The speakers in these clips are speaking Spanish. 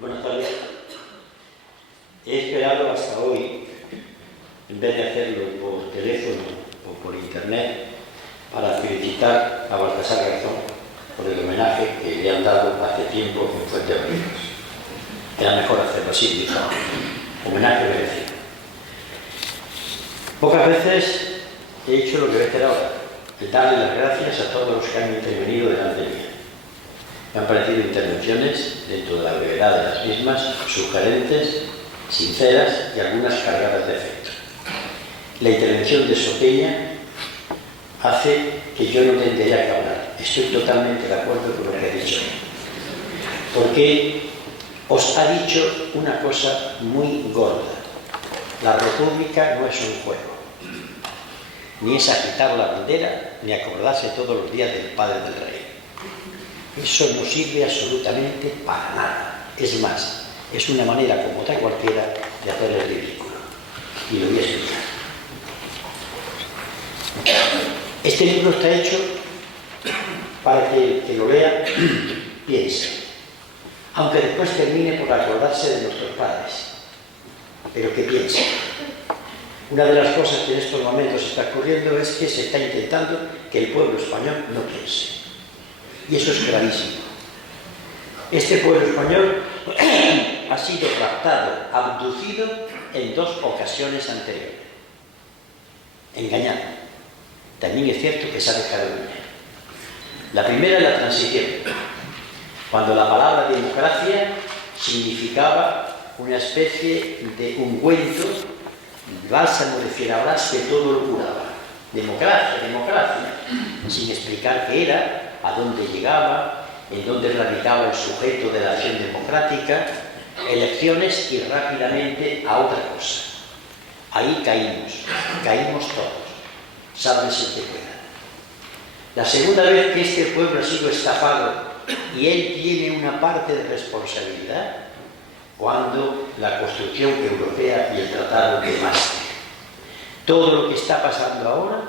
Buenas tardes. He esperado hasta hoy, en vez de hacerlo por teléfono o por internet, para felicitar a Baltasar Garzón por el homenaje que le han dado hace tiempo en Fuenteolivos. Era mejor hacerlo así, dijo, homenaje merecido. Pocas veces he hecho lo que voy a hacer ahora, el darle las gracias a todos los que han intervenido delante mía. Me han parecido intervenciones, dentro de la brevedad de las mismas, sugerentes, sinceras y algunas cargadas de efecto. La intervención de Sopeña hace que yo no tendría que hablar. Estoy totalmente de acuerdo con lo que ha dicho, porque os ha dicho una cosa muy gorda. La República no es un juego, ni es agitar la bandera, ni acordarse todos los días del padre del rey. Eso no sirve absolutamente para nada. Es más, es una manera como otra cualquiera de hacer el ridículo. Y lo voy a explicar. Este libro está hecho para que el que lo lea piense, aunque después termine por acordarse de nuestros padres, pero que piense. Una de las cosas que en estos momentos está ocurriendo es que se está intentando que el pueblo español no piense. Y eso es gravísimo. Este pueblo español ha sido raptado, abducido en 2 ocasiones anteriores. Engañado. También es cierto que se ha dejado engañar. La primera es la transición, cuando la palabra democracia significaba una especie de ungüento, bálsamo de Fierabrás que todo lo curaba. Democracia, democracia, sin explicar qué era, a dónde llegaba, en dónde radicaba el sujeto de la acción democrática, elecciones y rápidamente a otra cosa. Ahí caímos todos, sálvese el que pueda. La segunda vez que este pueblo ha sido estafado y él tiene una parte de responsabilidad, cuando la construcción europea y el tratado de Maastricht. Todo lo que está pasando ahora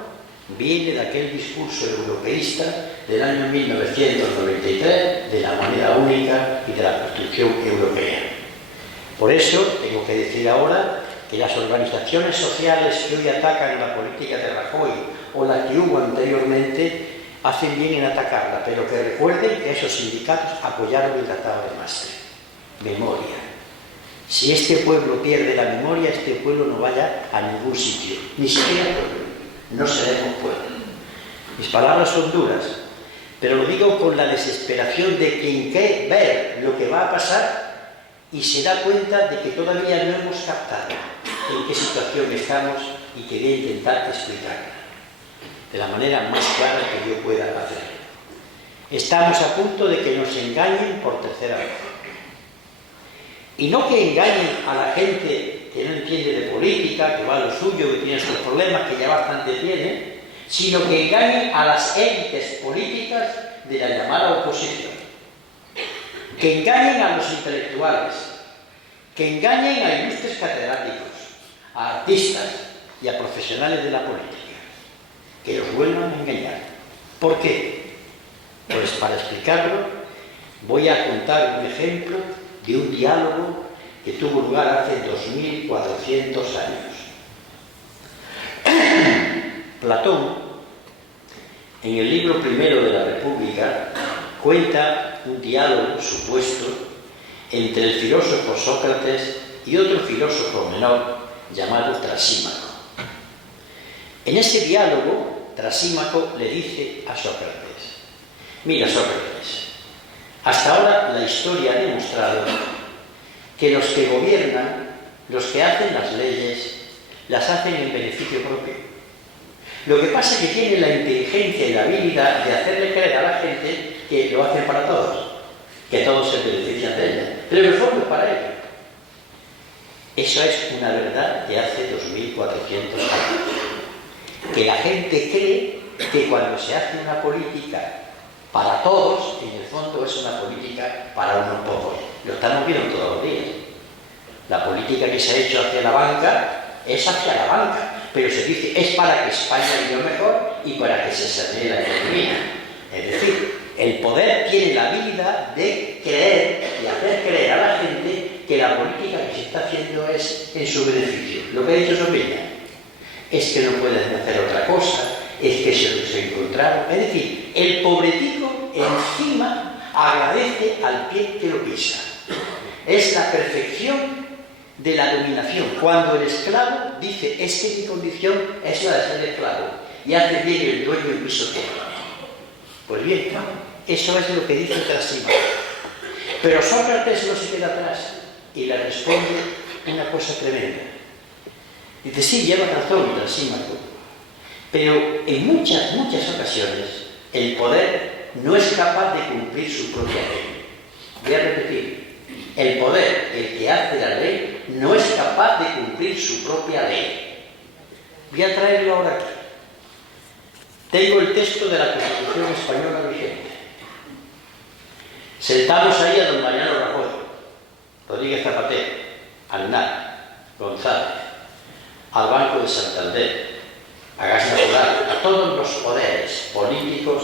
viene de aquel discurso europeísta del año 1993, de la moneda única y de la construcción europea. Por eso tengo que decir ahora que las organizaciones sociales que hoy atacan la política de Rajoy o la que hubo anteriormente hacen bien en atacarla, pero que recuerden que esos sindicatos apoyaron el tratado de Maastricht. Memoria. Si este pueblo pierde la memoria, este pueblo no vaya a ningún sitio, ni siquiera pueblo. No seremos pueblo. Mis palabras son duras, pero lo digo con la desesperación de quien quiere ver lo que va a pasar y se da cuenta de que todavía no hemos captado en qué situación estamos y que voy a intentar explicarla de la manera más clara que yo pueda hacer. Estamos a punto de que nos engañen por tercera vez. Y no que engañen a la gente que no entiende de política, que va a lo suyo, que tiene sus problemas, que ya bastante tiene, sino que engañen a las élites políticas de la llamada oposición. Que engañen a los intelectuales, que engañen a ilustres catedráticos, a artistas y a profesionales de la política. Que los vuelvan a engañar. ¿Por qué? Pues para explicarlo voy a contar un ejemplo de un diálogo que tuvo lugar hace 2400 años. Platón, en el libro primero de la República, cuenta un diálogo supuesto entre el filósofo Sócrates y otro filósofo menor llamado Trasímaco. En ese diálogo, Trasímaco le dice a Sócrates: mira, Sócrates, hasta ahora la historia ha demostrado que los que gobiernan, los que hacen las leyes, las hacen en beneficio propio. Lo que pasa es que tienen la inteligencia y la habilidad de hacerle creer a la gente que lo hacen para todos, que todos se benefician de ella, pero en el fondo es para ellos. Eso es una verdad de hace 2400 años. Que la gente cree que cuando se hace una política para todos, en el fondo es una política para unos pocos. Lo estamos viendo todos los días. La política que se ha hecho hacia la banca es hacia la banca, pero se dice es para que España viva mejor y para que se sanee la economía. Es decir, el poder tiene la habilidad de creer y hacer creer a la gente es en su beneficio. Lo que ha dicho Sobrina es que no pueden hacer otra cosa, es que se encontraron. Es decir, el pobretico encima agradece al pie que lo pisa. Es la perfección de la dominación. Cuando el esclavo dice, es que mi condición es la de ser esclavo, y hace bien el dueño y pisoteo. Pues bien, eso es lo que dice Trasímaco. Pero Sócrates no se queda atrás y le responde una cosa tremenda. Dice, sí, lleva razón Trasímaco, pero en muchas ocasiones el poder no es capaz de cumplir su propia ley. Voy a repetir, el poder, el que hace la ley, no es capaz de cumplir su propia ley. Voy a traerlo ahora aquí. Tengo el texto de la Constitución española vigente. Sentamos ahí a don Mariano Rajoy, Rodríguez Zapatero, Aznar, González, al Banco de Santander, a Gas Natural, a todos los poderes políticos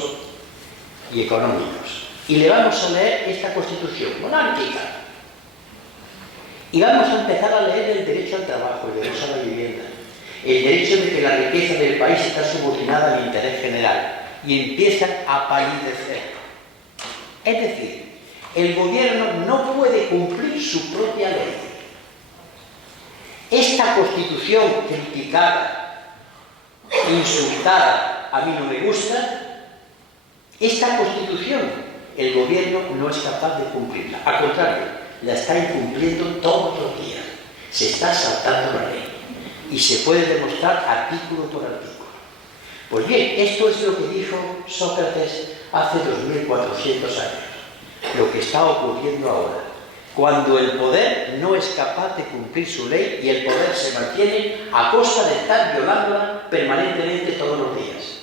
y económicos. Y le vamos a leer esta Constitución monárquica. Y vamos a empezar a leer el derecho al trabajo, el derecho a la vivienda, el derecho de que la riqueza del país está subordinada al interés general, y empiezan a palidecer. Es decir, el gobierno no puede cumplir su propia ley. Esta Constitución criticada, insultada, a mí no me gusta, esta Constitución el gobierno no es capaz de cumplirla. Al contrario, la está incumpliendo todos los días. Se está saltando la ley. Y se puede demostrar artículo por artículo. Pues bien, esto es lo que dijo Sócrates hace 2400 años. Lo que está ocurriendo ahora. Cuando el poder no es capaz de cumplir su ley y el poder se mantiene a costa de estar violándola permanentemente todos los días.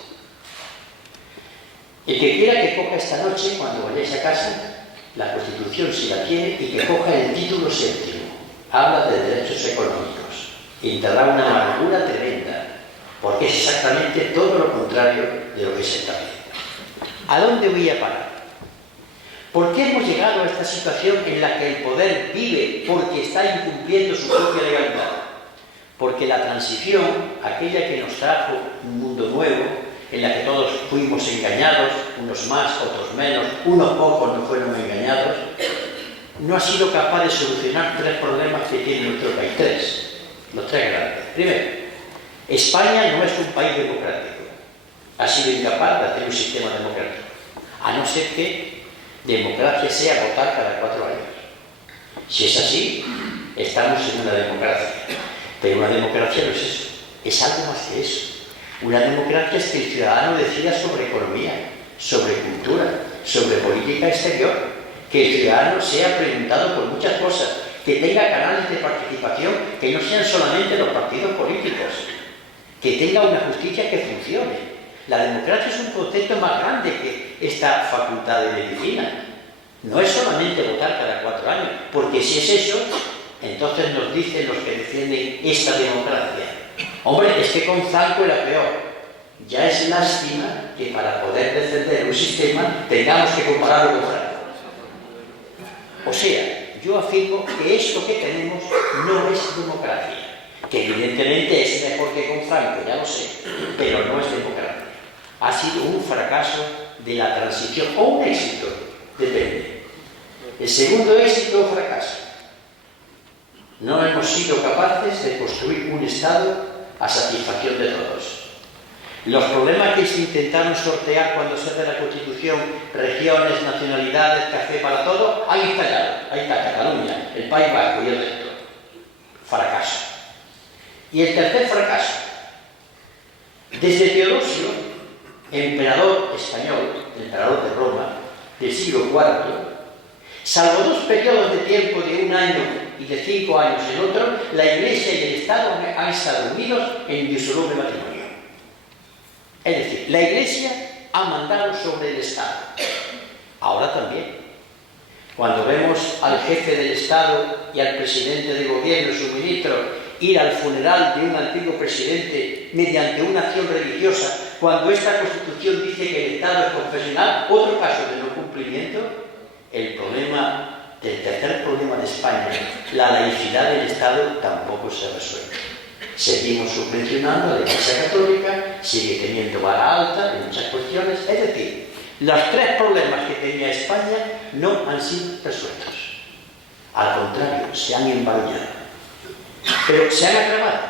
El que quiera que coja esta noche, cuando vayáis a casa, la Constitución si la tiene, y que coja el título 7. Habla de derechos económicos. Y tendrá una amargura tremenda, porque es exactamente todo lo contrario de lo que se establece. ¿A dónde voy a parar? ¿Por qué hemos llegado a esta situación en la que el poder vive porque está incumpliendo su propia legalidad? Porque la transición, aquella que nos trajo un mundo nuevo, en la que todos fuimos engañados, unos más, otros menos, unos pocos no fueron engañados, no ha sido capaz de solucionar tres problemas que tiene nuestro país. Los tres grandes. Primero, España no es un país democrático. Ha sido incapaz de hacer un sistema democrático. A no ser que democracia sea votar cada 4 años. Si es así, estamos en una democracia. Pero una democracia no es eso. Es algo más que eso. Una democracia es que el ciudadano decida sobre economía, sobre cultura, sobre política exterior. Que el ciudadano sea preguntado por muchas cosas. Que tenga canales de participación que no sean solamente los partidos políticos, que tenga una justicia que funcione. La democracia es un concepto más grande que esta facultad de medicina. No es solamente votar cada 4 años, porque si es eso, entonces nos dicen los que defienden esta democracia. Hombre, es que con Franco era peor. Ya es lástima que para poder defender un sistema tengamos que compararlo con Franco. O sea, yo afirmo que esto que tenemos no es democracia, que evidentemente es mejor que con Franco, ya lo sé, pero no es democracia. Ha sido un fracaso de la transición, o un éxito, depende. El segundo éxito o fracaso. No hemos sido capaces de construir un Estado a satisfacción de todos. Los problemas que se intentaron sortear cuando se hace la Constitución, regiones, nacionalidades, café para todo, ahí está ya, ahí está Cataluña, el País Vasco y el resto. Fracaso. Y el tercer fracaso. Desde Teodosio, emperador español, emperador de Roma, del siglo IV, salvo 2 periodos de tiempo de 1 año y de 5 años en otro, la Iglesia y el Estado han estado unidos en indisoluble matrimonio. Es decir, la Iglesia ha mandado sobre el Estado. Ahora también. Cuando vemos al jefe del Estado y al presidente de gobierno, su ministro, ir al funeral de un antiguo presidente mediante una acción religiosa, cuando esta Constitución dice que el Estado es confesional, otro caso de no cumplimiento, el problema del tercer problema de España, la laicidad del Estado, tampoco se resuelve. Seguimos subvencionando a la Iglesia Católica, sigue teniendo vara alta en muchas cuestiones, es decir, los tres problemas que tenía España no han sido resueltos. Al contrario, se han embarullado, pero se han agravado.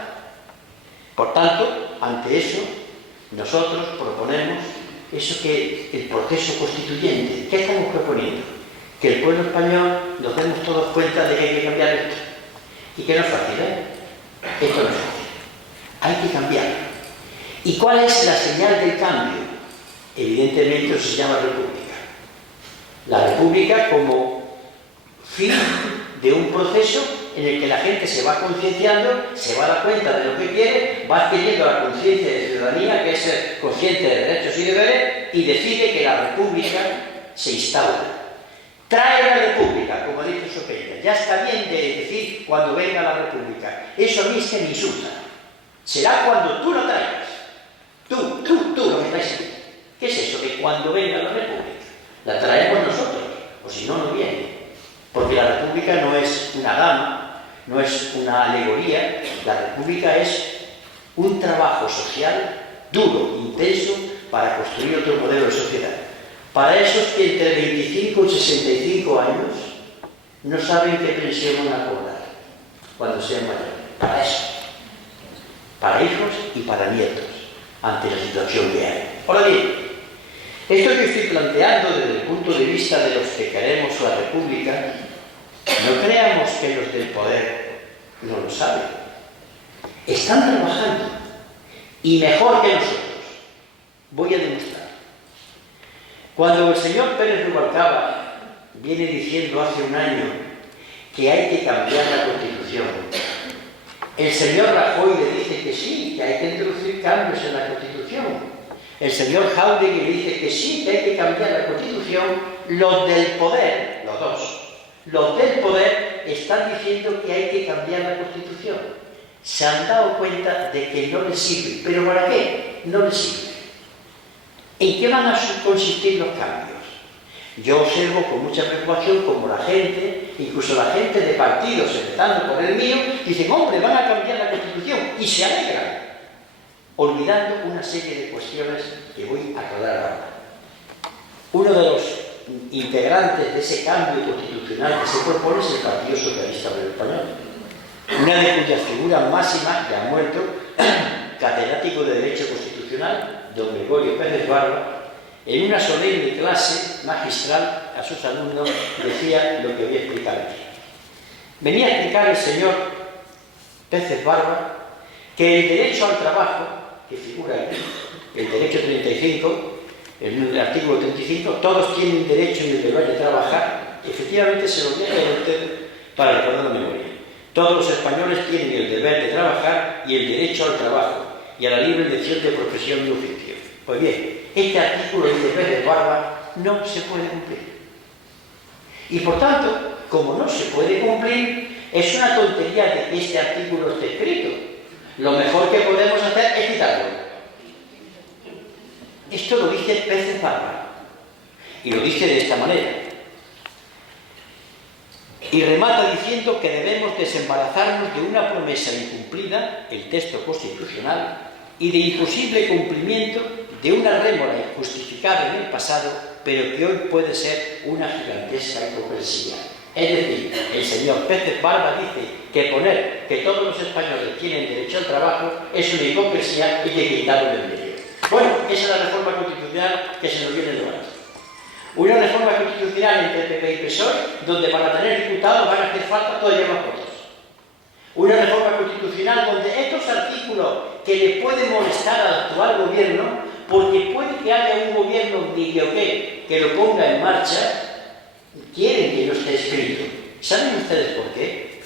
Por tanto, ante eso, nosotros proponemos eso, que el proceso constituyente. ¿Qué estamos proponiendo? Que el pueblo español nos demos todos cuenta de que hay que cambiar esto. Y que no es fácil, ¿eh? Esto no es fácil. Hay que cambiarlo. ¿Y cuál es la señal del cambio? Evidentemente eso se llama república. La república como fin de un proceso en el que la gente se va concienciando, se va a dar cuenta de lo que quiere, va adquiriendo la conciencia de ciudadanía, que es ser consciente de derechos y deberes, y decide que la república se instaura. Trae la república, como ha dicho Sopeña. Ya está bien de decir cuando venga la república. Eso a mí es que me insulta. Será cuando tú lo traigas. Tú, lo que estáis aquí. ¿Qué es eso? Que cuando venga la república la traemos nosotros, o si no, no viene. Porque la república no es una dama, no es una alegoría. La república es un trabajo social duro, intenso, para construir otro modelo de sociedad. Para esos que entre 25 y 65 años no saben qué pensión van a cobrar cuando sean mayores. Para eso. Para hijos y para nietos, ante la situación que hay. Ahora bien, esto que estoy planteando desde el punto de vista de los que queremos la república, no creamos que los del poder no lo saben. Están trabajando, y mejor que nosotros. Voy a demostrar. Cuando el señor Pérez Rubalcaba viene diciendo hace un año que hay que cambiar la Constitución, el señor Rajoy le dice que sí, que hay que introducir cambios en la Constitución, el señor Jáuregui le dice que sí, que hay que cambiar la Constitución, los del poder, los dos, los del poder están diciendo que hay que cambiar la Constitución. Se han dado cuenta de que no les sirve. ¿Pero para qué? No les sirve. ¿En qué van a consistir los cambios? Yo observo con mucha preocupación como la gente, incluso la gente de partidos, empezando por el mío, dicen, hombre, van a cambiar la Constitución, y se alegran, olvidando una serie de cuestiones que voy a aclarar ahora. Uno de los integrantes de ese cambio constitucional que se propone es el Partido Socialista Obrero Español, una de cuyas figuras máximas, que ha muerto, catedrático de Derecho Constitucional, don Gregorio Pérez Barba, en una solemne clase magistral a sus alumnos decía lo que voy a explicar aquí. Venía a explicar el señor Pérez Barba que el derecho al trabajo, que figura aquí, el derecho 35, en el artículo 35, todos tienen derecho y el deber de trabajar. Efectivamente se lo voy a leer a usted para recordar la memoria. Todos los españoles tienen el deber de trabajar y el derecho al trabajo y a la libre elección de profesión y oficio. Pues bien, este artículo de Pérez Barba no se puede cumplir. Y por tanto, como no se puede cumplir, es una tontería de que este artículo esté escrito. Lo mejor que podemos hacer es quitarlo. Esto lo dice Pérez Barba. Y lo dice de esta manera. Y remata diciendo que debemos desembarazarnos de una promesa incumplida, el texto constitucional, y de imposible cumplimiento de una rémora injustificada en el pasado, pero que hoy puede ser una gigantesca hipocresía. Es decir, el señor Pérez Barba dice que poner que todos los españoles tienen derecho al trabajo es una hipocresía y que hay que quitarlo del medio. Bueno, esa es la reforma constitucional que se nos viene de ahora. Una reforma constitucional entre PP y PSOE, donde para tener diputados van a hacer falta todavía más votos. Una reforma constitucional donde estos artículos que le pueden molestar al actual gobierno, porque puede que haya un gobierno mediocre que lo ponga en marcha, quieren que no esté escrito. ¿Saben ustedes por qué?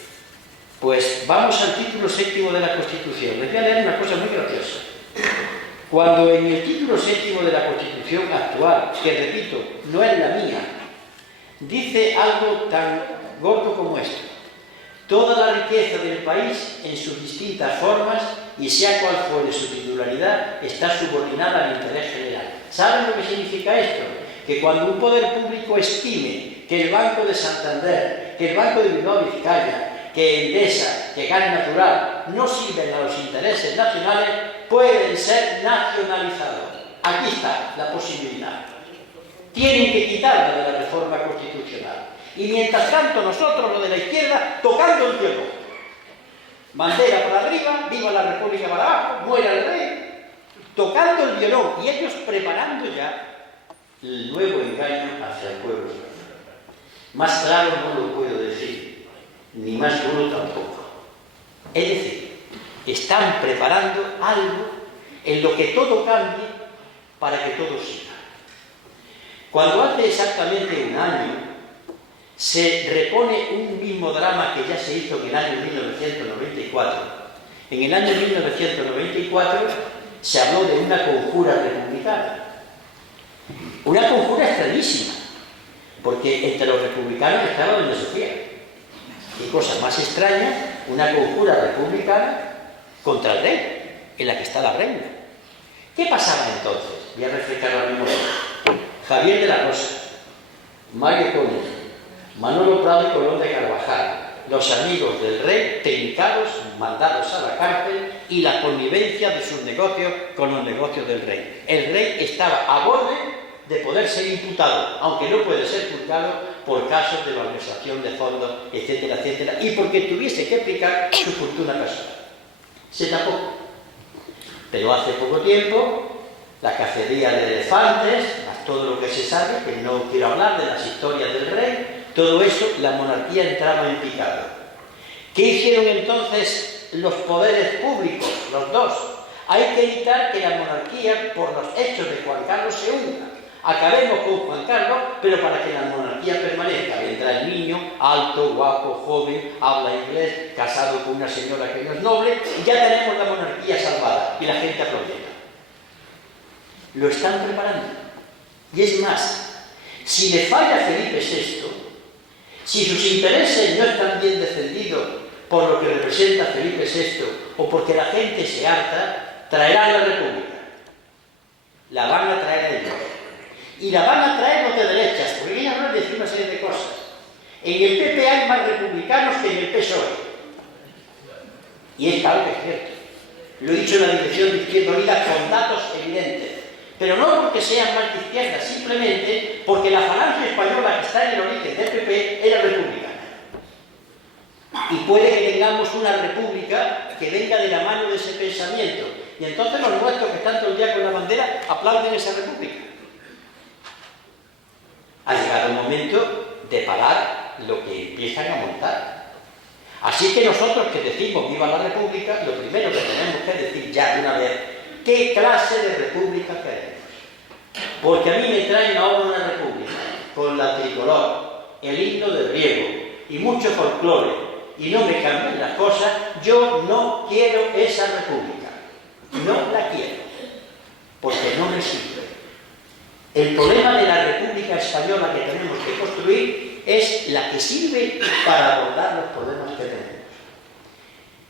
Pues vamos al título 7º de la Constitución. Les voy a leer una cosa muy graciosa. Cuando en el título 7º de la Constitución actual, que repito, no es la mía, dice algo tan gordo como esto: toda la riqueza del país en sus distintas formas y sea cual fuere su titularidad está subordinada al interés general. ¿Saben lo que significa esto? Que cuando un poder público estime que el Banco de Santander, que el Banco de Bilbao Vizcaya, que Endesa, que Gas Natural no sirven a los intereses nacionales, pueden ser nacionalizados. Aquí está la posibilidad. Tienen que quitarla de la reforma constitucional. Y mientras tanto nosotros, los de la izquierda, tocando el violón. Bandera para arriba, viva la República para abajo, muera el rey. Tocando el violón y ellos preparando ya el nuevo engaño hacia el pueblo español. Más claro no lo puedo decir, ni más duro tampoco. Es decir, están preparando algo en lo que todo cambie para que todo siga. Cuando hace exactamente un año se repone un mismo drama que ya se hizo en el año 1994, en el año 1994 se habló de una conjura republicana. Una conjura extrañísima, porque entre los republicanos estaba doña Sofía. Qué cosa más extraña, una conjura republicana contra el rey, en la que está la reina. ¿Qué pasaba entonces? Voy a refrescar la memoria. Javier de la Rosa, Mario Conde, Manolo Prado y Colón de Carvajal, los amigos del rey trincados, mandados a la cárcel y la connivencia de sus negocios con los negocios del rey. El rey estaba a borde de poder ser imputado, aunque no puede ser juzgado por casos de malversación de fondos, etcétera, etcétera, y porque tuviese que explicar su fortuna personal. Se tapó. Pero hace poco tiempo, la cacería de elefantes, más todo lo que se sabe, que no quiero hablar de las historias del rey, todo eso, la monarquía entraba en picado. ¿Qué hicieron entonces los poderes públicos, los dos? Hay que evitar que la monarquía, por los hechos de Juan Carlos, se hunda. Acabemos con Juan Carlos, pero para que la monarquía permanezca. Vendrá el niño, alto, guapo, joven, habla inglés, casado con una señora que no es noble, y ya tenemos la monarquía salvada, y la gente aplaudirá. Lo están preparando. Y es más, si le falla a Felipe VI, si sus intereses no están bien defendidos por lo que representa Felipe VI, o porque la gente se harta, traerán la República. La van a traer a ellos. Y la van a traer los de derechas, porque ella no decir una serie de cosas. En el PP hay más republicanos que en el PSOE. Y es algo que es cierto. Lo he dicho en la dirección de Izquierda Unida con datos evidentes. Pero no porque sean más de izquierda, simplemente porque la falange española que está en el origen del PP era republicana. Y puede que tengamos una república que venga de la mano de ese pensamiento. Y entonces los nuestros que están todo el día con la bandera aplauden esa república. Ha llegado el momento de parar lo que empiezan a montar. Así que nosotros que decimos viva la república, lo primero que tenemos que decir ya de una vez, ¿qué clase de república queremos? Porque a mí me traen ahora una república con la tricolor, el himno del riego y mucho folclore, y no me cambian las cosas. Yo no quiero esa república, no la quiero, porque no me sirve. El problema de la República Española que tenemos que construir es la que sirve para abordar los problemas que tenemos.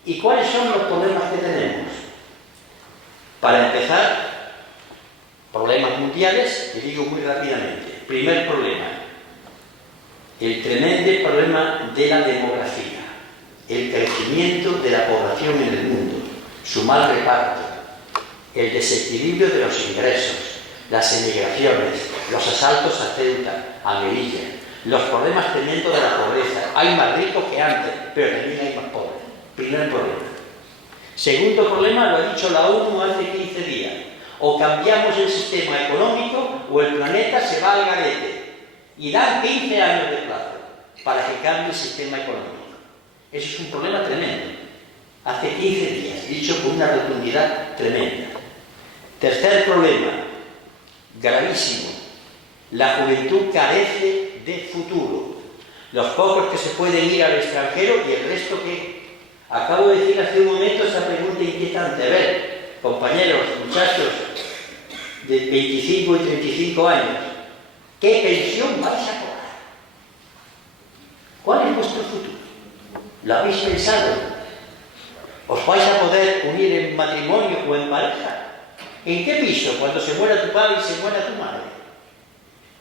¿Y cuáles son los problemas que tenemos? Para empezar, problemas mundiales, que digo muy rápidamente. Primer problema, el tremendo problema de la demografía, el crecimiento de la población en el mundo, su mal reparto, el desequilibrio de los ingresos, las emigraciones, los asaltos a Ceuta, a Melilla, los problemas tremendos de la pobreza. Hay más ricos que antes, pero también hay más pobres. Primer problema. Segundo problema, lo ha dicho la ONU hace 15 días. O cambiamos el sistema económico o el planeta se va al garete. Y dan 15 años de plazo para que cambie el sistema económico. Eso es un problema tremendo. Hace 15 días, dicho con una rotundidad tremenda. Tercer problema, gravísimo. La juventud carece de futuro. Los pocos que se pueden ir al extranjero y el resto que... Acabo de decir hace un momento esa pregunta inquietante. A ver, compañeros, muchachos de 25 y 35 años, ¿qué pensión vais a cobrar? ¿Cuál es vuestro futuro? ¿Lo habéis pensado? ¿Os vais a poder unir en matrimonio o en pareja? ¿En qué piso cuando se muera tu padre y se muera tu madre?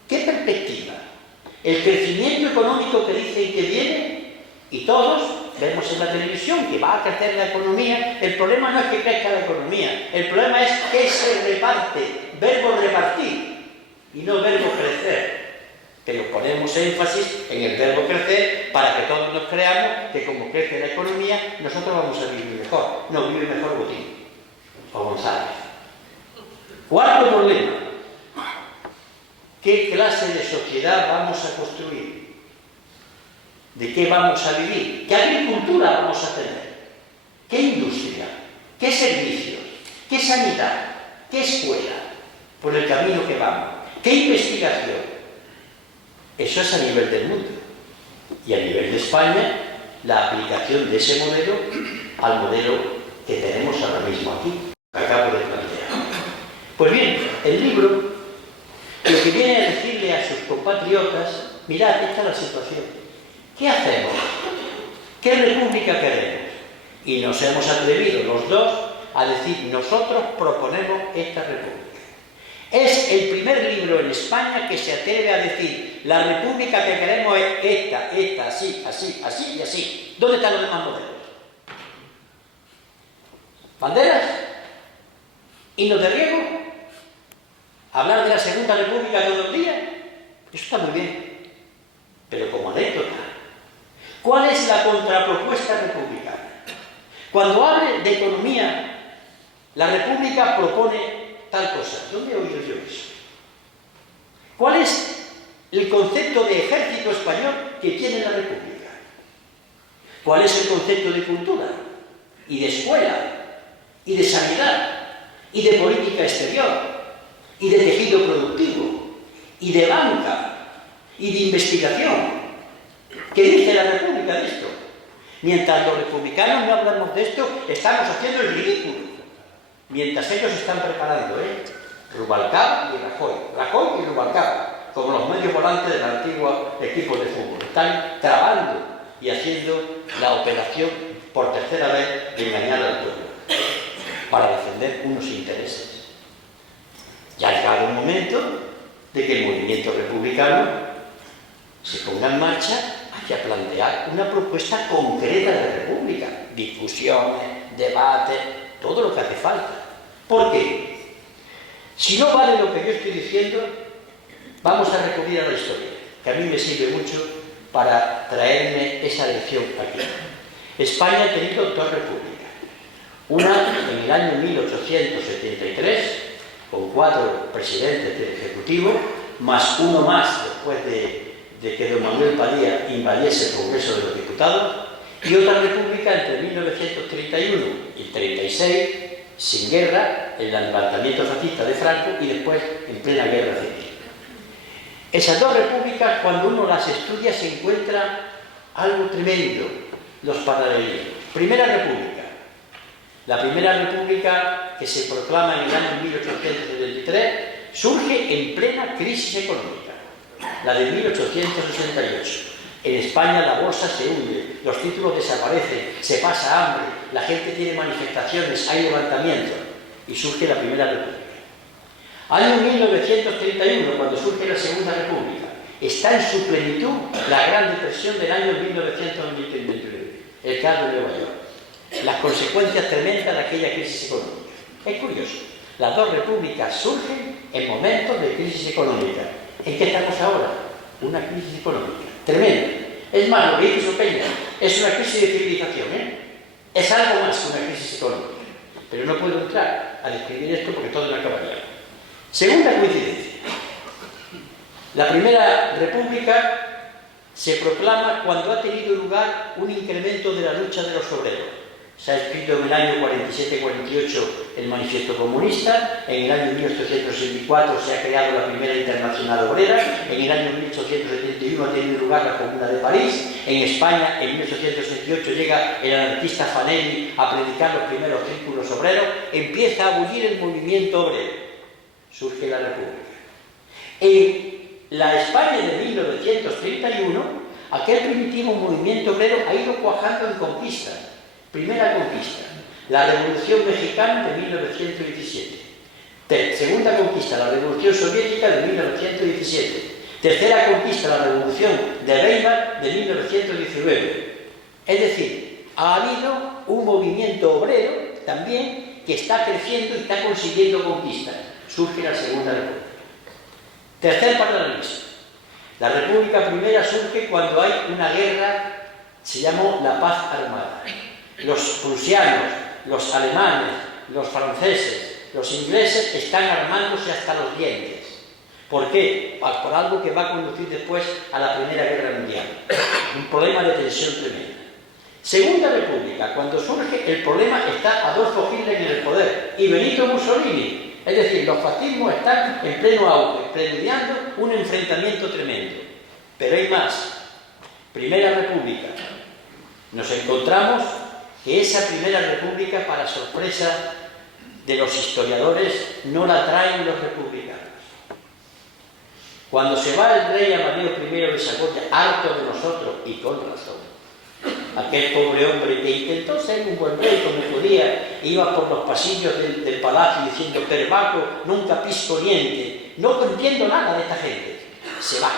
¿Qué perspectiva? El crecimiento económico que dicen que viene, y todos vemos en la televisión que va a crecer la economía, el problema no es que crezca la economía, el problema es que se reparte, verbo repartir, y no verbo crecer. Pero ponemos énfasis en el verbo crecer para que todos nos creamos que como crece la economía, nosotros vamos a vivir mejor. No, vive mejor Botín o González. Cuarto problema. ¿Qué clase de sociedad vamos a construir? ¿De qué vamos a vivir? ¿Qué agricultura vamos a tener? ¿Qué industria? ¿Qué servicios? ¿Qué sanidad? ¿Qué escuela? Por el camino que vamos. ¿Qué investigación? Eso es a nivel del mundo. Y a nivel de España, la aplicación de ese modelo al modelo que tenemos ahora mismo aquí, que acabo de plantear. Pues bien, el libro lo que viene a decirle a sus compatriotas, mirad, esta es la situación. ¿Qué hacemos? ¿Qué república queremos? Y nos hemos atrevido los dos a decir, nosotros proponemos esta república. Es el primer libro en España que se atreve a decir, la república que queremos es esta, así, así, así y así. ¿Dónde están los demás modelos? ¿Banderas? ¿Hinos de riego? ¿Hablar de la Segunda República todos los días? Eso está muy bien, pero como anécdota. ¿Cuál es la contrapropuesta republicana? Cuando hable de economía, la república propone tal cosa. ¿Dónde he oído yo eso? ¿Cuál es el concepto de ejército español que tiene la república? ¿Cuál es el concepto de cultura? Y de escuela, y de sanidad, y de política exterior, y de tejido productivo, y de banca, y de investigación? ¿Qué dice la república de esto? Mientras los republicanos no hablamos de esto, estamos haciendo el ridículo. Mientras ellos están preparando, Rubalcaba y Rajoy y Rubalcaba, como los medios volantes del antiguo equipo de fútbol. Están trabando y haciendo la operación por tercera vez de engañar al pueblo para defender unos intereses. Ya ha llegado el momento de que el movimiento republicano se ponga en marcha hacia plantear una propuesta concreta de república, discusiones, debates, todo lo que hace falta. ¿Por qué? Si no vale lo que yo estoy diciendo, vamos a recurrir a la historia, que a mí me sirve mucho para traerme esa lección aquí. España ha tenido dos repúblicas. Una en el año 1873, con 4 presidentes del Ejecutivo, más uno más después de que don Manuel Padilla invadiese el Congreso de los Diputados, y otra república entre 1931 y el 36, sin guerra, el levantamiento fascista de Franco y después en plena guerra civil. Esas dos repúblicas, cuando uno las estudia, se encuentra algo tremendo, los paralelismos. Primera república. La primera república, que se proclama en el año 1873, surge en plena crisis económica, la de 1868. En España la bolsa se hunde, los títulos desaparecen, se pasa hambre, la gente tiene manifestaciones, hay levantamientos, y surge la Primera República. Año 1931, cuando surge la Segunda República, está en su plenitud la Gran Depresión del año 1929, el caso de Nueva York, las consecuencias tremendas de aquella crisis económica. Es curioso, las dos repúblicas surgen en momentos de crisis económica. ¿En qué estamos ahora? Una crisis económica tremenda. Es más, lo que dice Sopeña, es una crisis de civilización, es algo más que una crisis económica. Pero no puedo entrar a describir esto porque todo no acabaría. Segunda coincidencia. La Primera República se proclama cuando ha tenido lugar un incremento de la lucha de los obreros. Se ha escrito en el año 47-48 el Manifiesto Comunista, en el año 1864 se ha creado la primera Internacional Obrera, en el año 1871 ha tenido lugar la Comuna de París, en España en 1868 llega el anarquista Fanelli a predicar los primeros círculos obreros, empieza a bullir el movimiento obrero, surge la República. En la España de 1931, aquel primitivo movimiento obrero ha ido cuajando en conquistas. Primera conquista, la Revolución Mexicana de 1917. Segunda conquista, la Revolución Soviética de 1917. Tercera conquista, la Revolución de Weimar de 1919. Es decir, ha habido un movimiento obrero también que está creciendo y está consiguiendo conquistas. Surge la Segunda República. Tercer paralelismo. La República Primera surge cuando hay una guerra, se llamó la paz armada. Los prusianos, los alemanes, los franceses, los ingleses están armándose hasta los dientes. ¿Por qué? Por algo que va a conducir después a la Primera Guerra Mundial. Un problema de tensión tremenda. Segunda República, cuando surge el problema está Adolfo Hitler en el poder y Benito Mussolini. Es decir, los fascismos están en pleno auge, premediando un enfrentamiento tremendo. Pero hay más. Primera República. Nos encontramos que esa Primera República, para sorpresa de los historiadores, no la traen los republicanos. Cuando se va el rey Amadeo I de Saboya, harto de nosotros, y con razón, aquel pobre hombre que intentó ser un buen rey como podía, iba por los pasillos del palacio diciendo: "Perbaco, nunca pisco niente, no entiendo nada de esta gente", se va.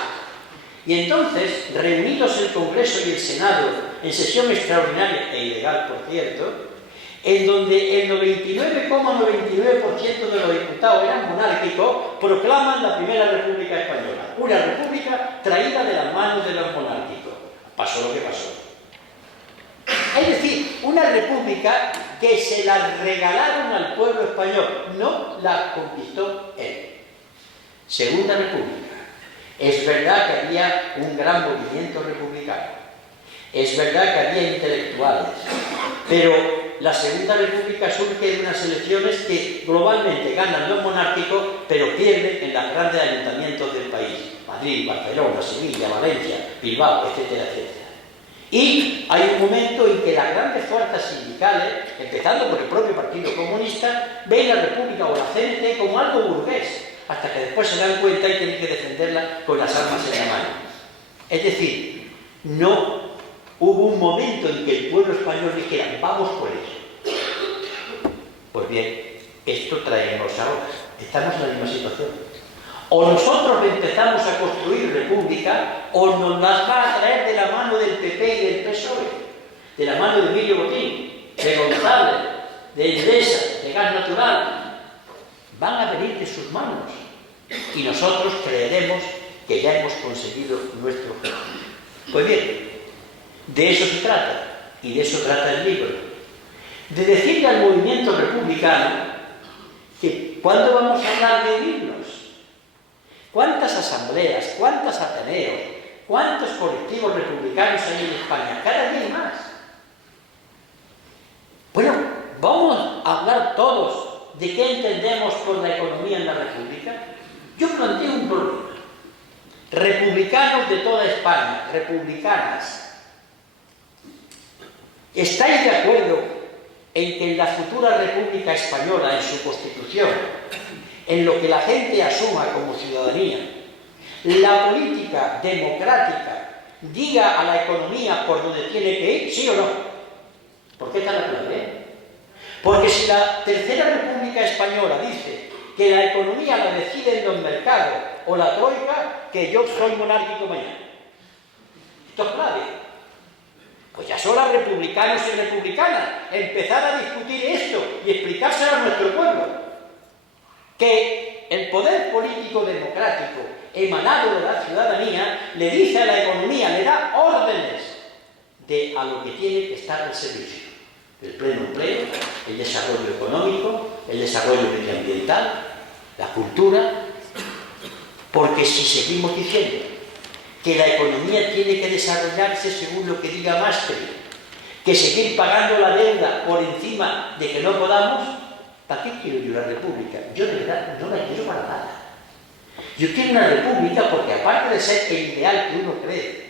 Y entonces, reunidos el Congreso y el Senado en sesión extraordinaria, e ilegal por cierto, en donde el 99,99% de los diputados eran monárquicos, proclaman la Primera República Española, una república traída de las manos de los monárquicos. Pasó lo que pasó. Es decir, una república que se la regalaron al pueblo español, no la conquistó él. Segunda República. Es verdad que había un gran movimiento republicano, es verdad que había intelectuales, pero la Segunda República surge de unas elecciones que globalmente ganan los monárquicos, pero pierden en los grandes ayuntamientos del país: Madrid, Barcelona, Sevilla, Valencia, Bilbao, etcétera, etcétera. Y hay un momento en que las grandes fuerzas sindicales, empezando por el propio Partido Comunista, ven la República o la CNT como algo burgués, hasta que después se dan cuenta y tienen que defenderla con las armas en la mano. Es decir, no hubo un momento en que el pueblo español dijera: "Vamos por eso". Pues bien, esto traemos ahora. Estamos en la misma situación. O nosotros empezamos a construir república, o nos las va a traer de la mano del PP y del PSOE, de la mano de Emilio Botín, de González, de Endesa, de Gas Natural. Van a venir de sus manos y nosotros creeremos que ya hemos conseguido nuestro objetivo. Pues bien, de eso se trata, y de eso trata el libro. De decirle al movimiento republicano que ¿cuándo vamos a hablar de unirnos? ¿Cuántas asambleas, cuántos ateneos, cuántos colectivos republicanos hay en España? Cada día hay más. Bueno, vamos a hablar todos de qué entendemos por la economía en la República. Yo planteo un problema. Republicanos de toda España, republicanas, ¿estáis de acuerdo en que en la futura República Española, en su Constitución, en lo que la gente asuma como ciudadanía, la política democrática diga a la economía por donde tiene que ir, sí o no? ¿Por qué está la clave? Porque si la Tercera República Española dice que la economía la deciden los mercados o la troika, que yo soy monárquico mañana. Esto es clave. Pues ya son las republicanos y republicanas empezar a discutir esto y explicárselo a nuestro pueblo. Que el poder político democrático emanado de la ciudadanía le dice a la economía, le da órdenes a lo que tiene que estar al servicio. El pleno empleo, el desarrollo económico, el desarrollo medioambiental, la cultura. Porque si seguimos diciendo que la economía tiene que desarrollarse según lo que diga Maastricht, que seguir pagando la deuda por encima de que no podamos, ¿para qué quiero yo una república? Yo de verdad no la quiero para nada. Yo quiero una república porque, aparte de ser el ideal que uno cree,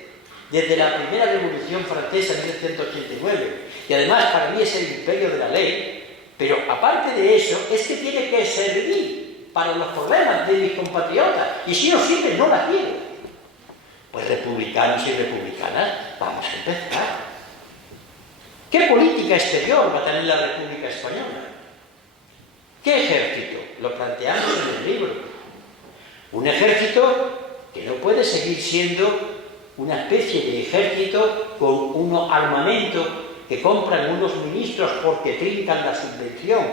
desde la primera Revolución Francesa en 1789, y además para mí es el imperio de la ley, pero aparte de eso, es que tiene que servir para los problemas de mis compatriotas, y si no sirve, no la quiero. Pues republicanos y republicanas, vamos a empezar. ¿Qué política exterior va a tener la República Española? ¿Qué ejército? Lo planteamos en el libro. Un ejército que no puede seguir siendo una especie de ejército con un armamento que compran unos ministros porque trincan la subvención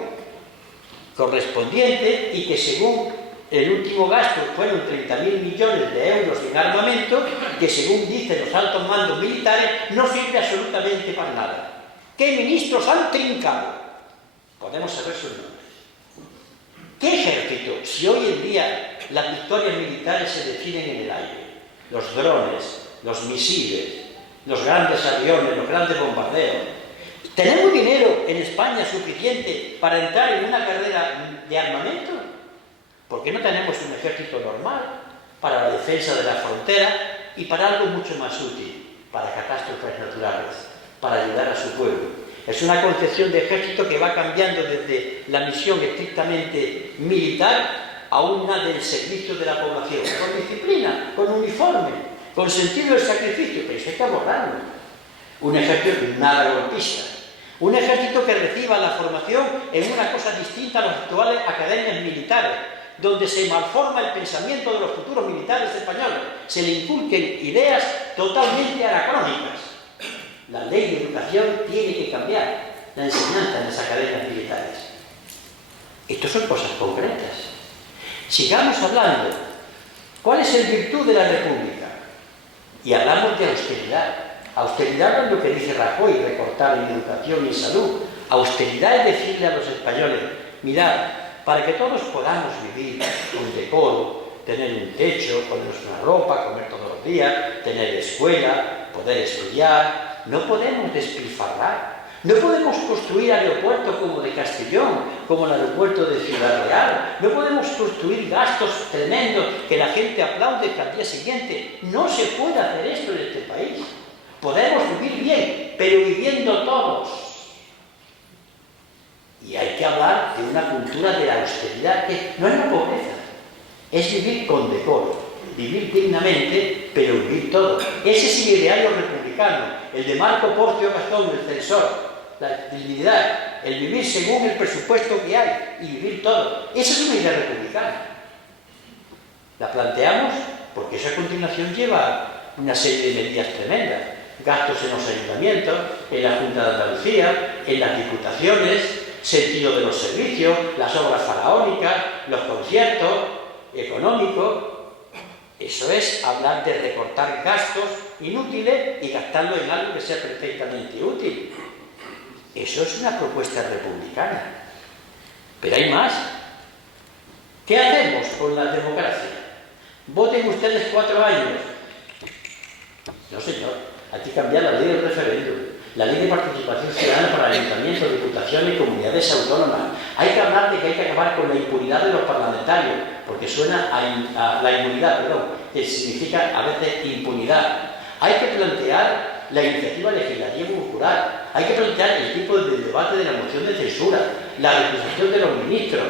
correspondiente y que según el último gasto fueron 30.000 millones de euros en armamento, que según dicen los altos mandos militares no sirve absolutamente para nada. ¿Qué ministros han trincado? Podemos saber sus nombres. ¿Qué ejército? Si hoy en día las victorias militares se definen en el aire, los drones, los misiles, los grandes aviones, los grandes bombardeos. ¿Tenemos dinero en España suficiente para entrar en una carrera de armamento? ¿Por qué no tenemos un ejército normal para la defensa de la frontera y para algo mucho más útil, para catástrofes naturales, para ayudar a su pueblo? Es una concepción de ejército que va cambiando desde la misión estrictamente militar a una del servicio de la población, con disciplina, con uniforme, con sentido del sacrificio, pero eso hay que abordarlo. Un ejército nada golpista, un ejército que reciba la formación en una cosa distinta a las actuales academias militares, donde se malforma el pensamiento de los futuros militares españoles, se le inculquen ideas totalmente anacrónicas. La ley de educación tiene que cambiar la enseñanza en las academias militares. Estas son cosas concretas. Sigamos hablando. ¿Cuál es el virtud de la República? Y hablamos de austeridad. Austeridad es lo que dice Rajoy, recortar en educación y en salud. Austeridad es decirle a los españoles, mirad, para que todos podamos vivir con decoro, tener un techo, ponernos una ropa, comer todos los días, tener escuela, poder estudiar, no podemos despilfarrar. No podemos construir aeropuertos como de Castellón, como el aeropuerto de Ciudad Real. No podemos construir gastos tremendos que la gente aplaude que al día siguiente. No se puede hacer esto en este país. Podemos vivir bien, pero viviendo todos. Y hay que hablar de una cultura de la austeridad, que no es la pobreza, es vivir con decoro, vivir dignamente, pero vivir todo. Ese es el ideario republicano, el de Marco Porcio Gastón, el censor. La dignidad, el vivir según el presupuesto que hay y vivir todo. Esa es una idea republicana. La planteamos porque eso a continuación lleva una serie de medidas tremendas. Gastos en los ayuntamientos, en la Junta de Andalucía, en las diputaciones, sentido de los servicios, las obras faraónicas, los conciertos económicos. Eso es hablar de recortar gastos inútiles y gastarlo en algo que sea perfectamente útil. Eso es una propuesta republicana. Pero hay más. ¿Qué hacemos con la democracia? ¿Voten ustedes 4 años? No, señor. Hay que cambiar la ley del referéndum, la ley de participación ciudadana para ayuntamientos, diputaciones y comunidades autónomas. Hay que hablar de que hay que acabar con la impunidad de los parlamentarios, porque suena a la inmunidad, perdón, que significa a veces impunidad. Hay que plantear la iniciativa legislativa popular. Hay que plantear el tipo de debate de la moción de censura, la recusación de los ministros.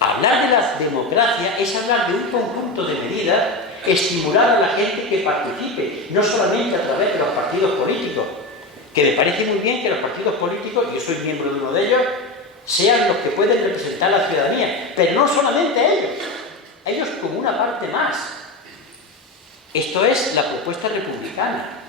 Hablar de la democracia es hablar de un conjunto de medidas, estimular a la gente que participe, no solamente a través de los partidos políticos, que me parece muy bien que los partidos políticos, yo soy miembro de uno de ellos, sean los que pueden representar a la ciudadanía, pero no solamente ellos como una parte más. Esto es la propuesta republicana.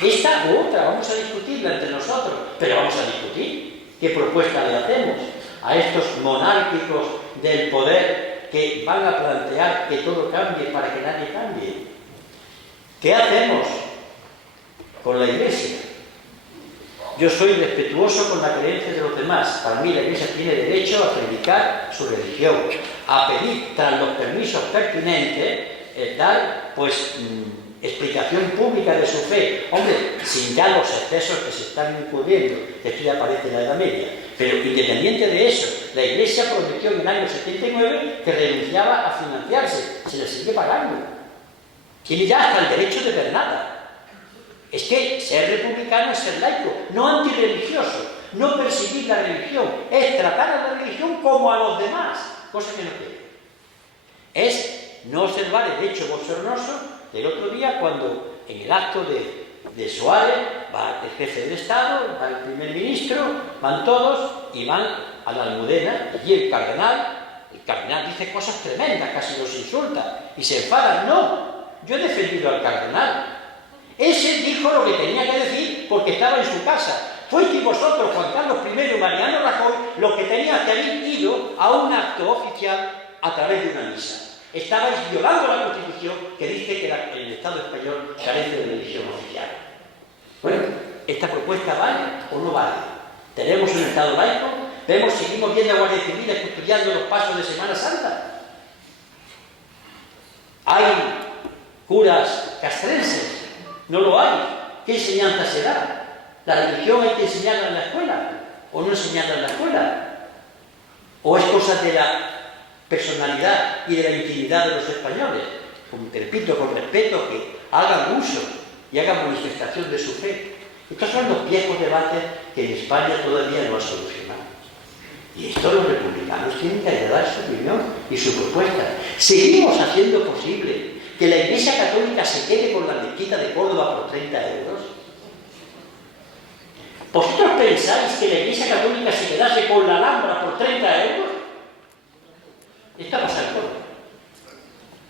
Esta u otra, vamos a discutirla entre nosotros, pero vamos a discutir qué propuesta le hacemos a estos monárquicos del poder que van a plantear que todo cambie para que nadie cambie. ¿Qué hacemos con la Iglesia? Yo soy respetuoso con la creencia de los demás. Para mí la Iglesia tiene derecho a predicar su religión, a pedir, tras los permisos pertinentes, dar, explicación pública de su fe. Hombre, sin ya los excesos que se están incurriendo, que esto ya aparece en la Edad Media. Pero independiente de eso, la Iglesia prometió en el año 79 que renunciaba a financiarse. Se le sigue pagando. Tiene ya hasta el derecho de ver nada. Es que ser republicano es ser laico, no antirreligioso, no perseguir la religión, es tratar a la religión como a los demás, cosa que no quiere. Es no observar el hecho bochornoso del otro día cuando en el acto de Suárez va el jefe del Estado, va el primer ministro, van todos y van a la Almudena, allí el cardenal el cardenal dice cosas tremendas, casi los insulta y se enfada. No, yo he defendido al cardenal. Ese dijo lo que tenía que decir porque estaba en su casa. Fuisteis vosotros, Juan Carlos I y Mariano Rajoy, los que tenían que haber ido a un acto oficial a través de una misa. Estabais violando la Constitución que dice que el Estado español carece de religión oficial. Bueno, ¿esta propuesta vale o no vale? ¿Tenemos un Estado laico? ¿Seguimos viendo a guardias civiles custodiando los pasos de Semana Santa? ¿Hay curas castrenses? ¿No lo hay? ¿Qué enseñanza se da? ¿La religión hay que enseñarla en la escuela? ¿O no enseñarla en la escuela? ¿O es cosa de la personalidad y de la intimidad de los españoles? Te repito, con respeto, que hagan uso y hagan manifestación de su fe. Estos son los viejos debates que en España todavía no ha solucionado. Y esto los republicanos tienen que dar su opinión y su propuesta. Seguimos haciendo posible que la Iglesia Católica se quede con la mezquita de Córdoba por 30 euros. ¿Vosotros pensáis que la Iglesia Católica se quedase con la Alhambra por 30 euros? Está pasando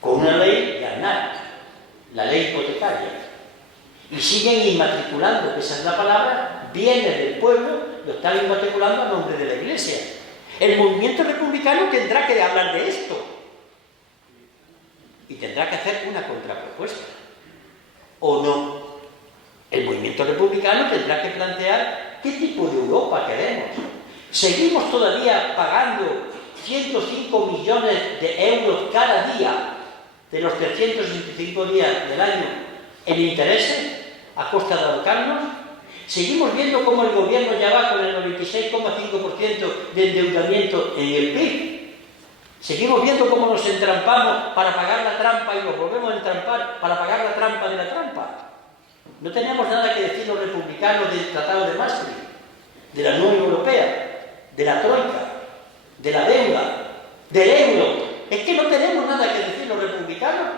con una ley de Aznar, la ley hipotecaria. Y siguen inmatriculando, que esa es la palabra, bienes del pueblo, lo están inmatriculando a nombre de la Iglesia. El movimiento republicano tendrá que hablar de esto y tendrá que hacer una contrapropuesta. ¿O no? El movimiento republicano tendrá que plantear qué tipo de Europa queremos. ¿Seguimos todavía pagando 105 millones de euros cada día de los 365 días del año en intereses a costa de ahorcarnos? Seguimos viendo cómo el gobierno ya va con el 96,5% de endeudamiento en el PIB. Seguimos viendo cómo nos entrampamos para pagar la trampa y nos volvemos a entrampar para pagar la trampa de la trampa. No tenemos nada que decir los republicanos del Tratado de Maastricht, de la Unión Europea, de la Troika, de la deuda, del euro. Es que no tenemos nada que decir los republicanos.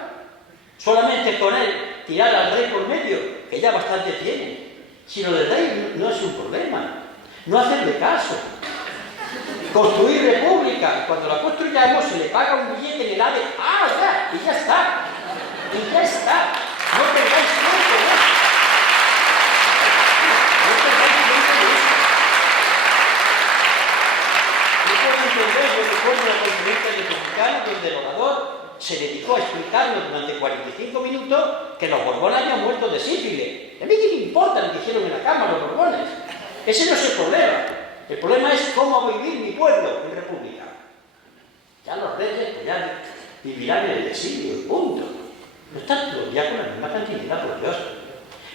Solamente con él tirar al rey por medio, que ya bastante tiene. Si lo del rey no es un problema. No hacerle caso. Construir república. Cuando la construyamos se le paga un billete en el AVE. ¡Ah, ya! Y ya está. Y ya está. No tengáis tiempo, ¿no? Recuerdo la conferencia republicana donde el orador se dedicó a explicarnos durante 45 minutos que los Borbones habían muerto de sífilis. A mí qué me importa lo que hicieron en la cama los Borbones. Ese no es el problema. El problema es cómo va a vivir mi pueblo en república. Ya los reyes pues ya vivirán en el exilio y punto. No están todos ya con la misma tranquilidad, por Dios.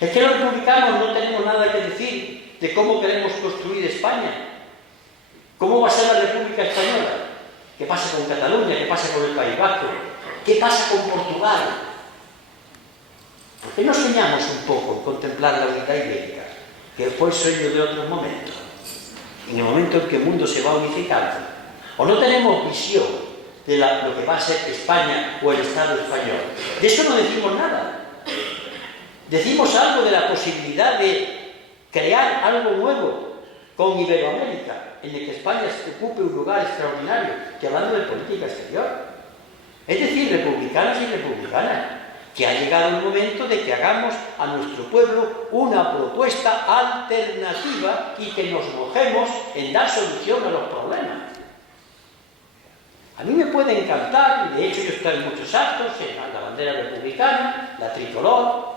Es que los republicanos no tenemos nada que decir de cómo queremos construir España. ¿Cómo va a ser la República Española? ¿Qué pasa con Cataluña? ¿Qué pasa con el País Vasco? ¿Qué pasa con Portugal? ¿Por qué no soñamos un poco en contemplar la unidad ibérica? Que fue el sueño de otros momentos. En el momento en que el mundo se va unificando. ¿O no tenemos visión de lo que va a ser España o el Estado español? De eso no decimos nada. Decimos algo de la posibilidad de crear algo nuevo con Iberoamérica, en el que España ocupe un lugar extraordinario, que hablando de política exterior. Es decir, republicanos y republicanas, que ha llegado el momento de que hagamos a nuestro pueblo una propuesta alternativa y que nos mojemos en dar solución a los problemas. A mí me puede encantar, y de hecho yo estoy en muchos actos, en la bandera republicana, la tricolor,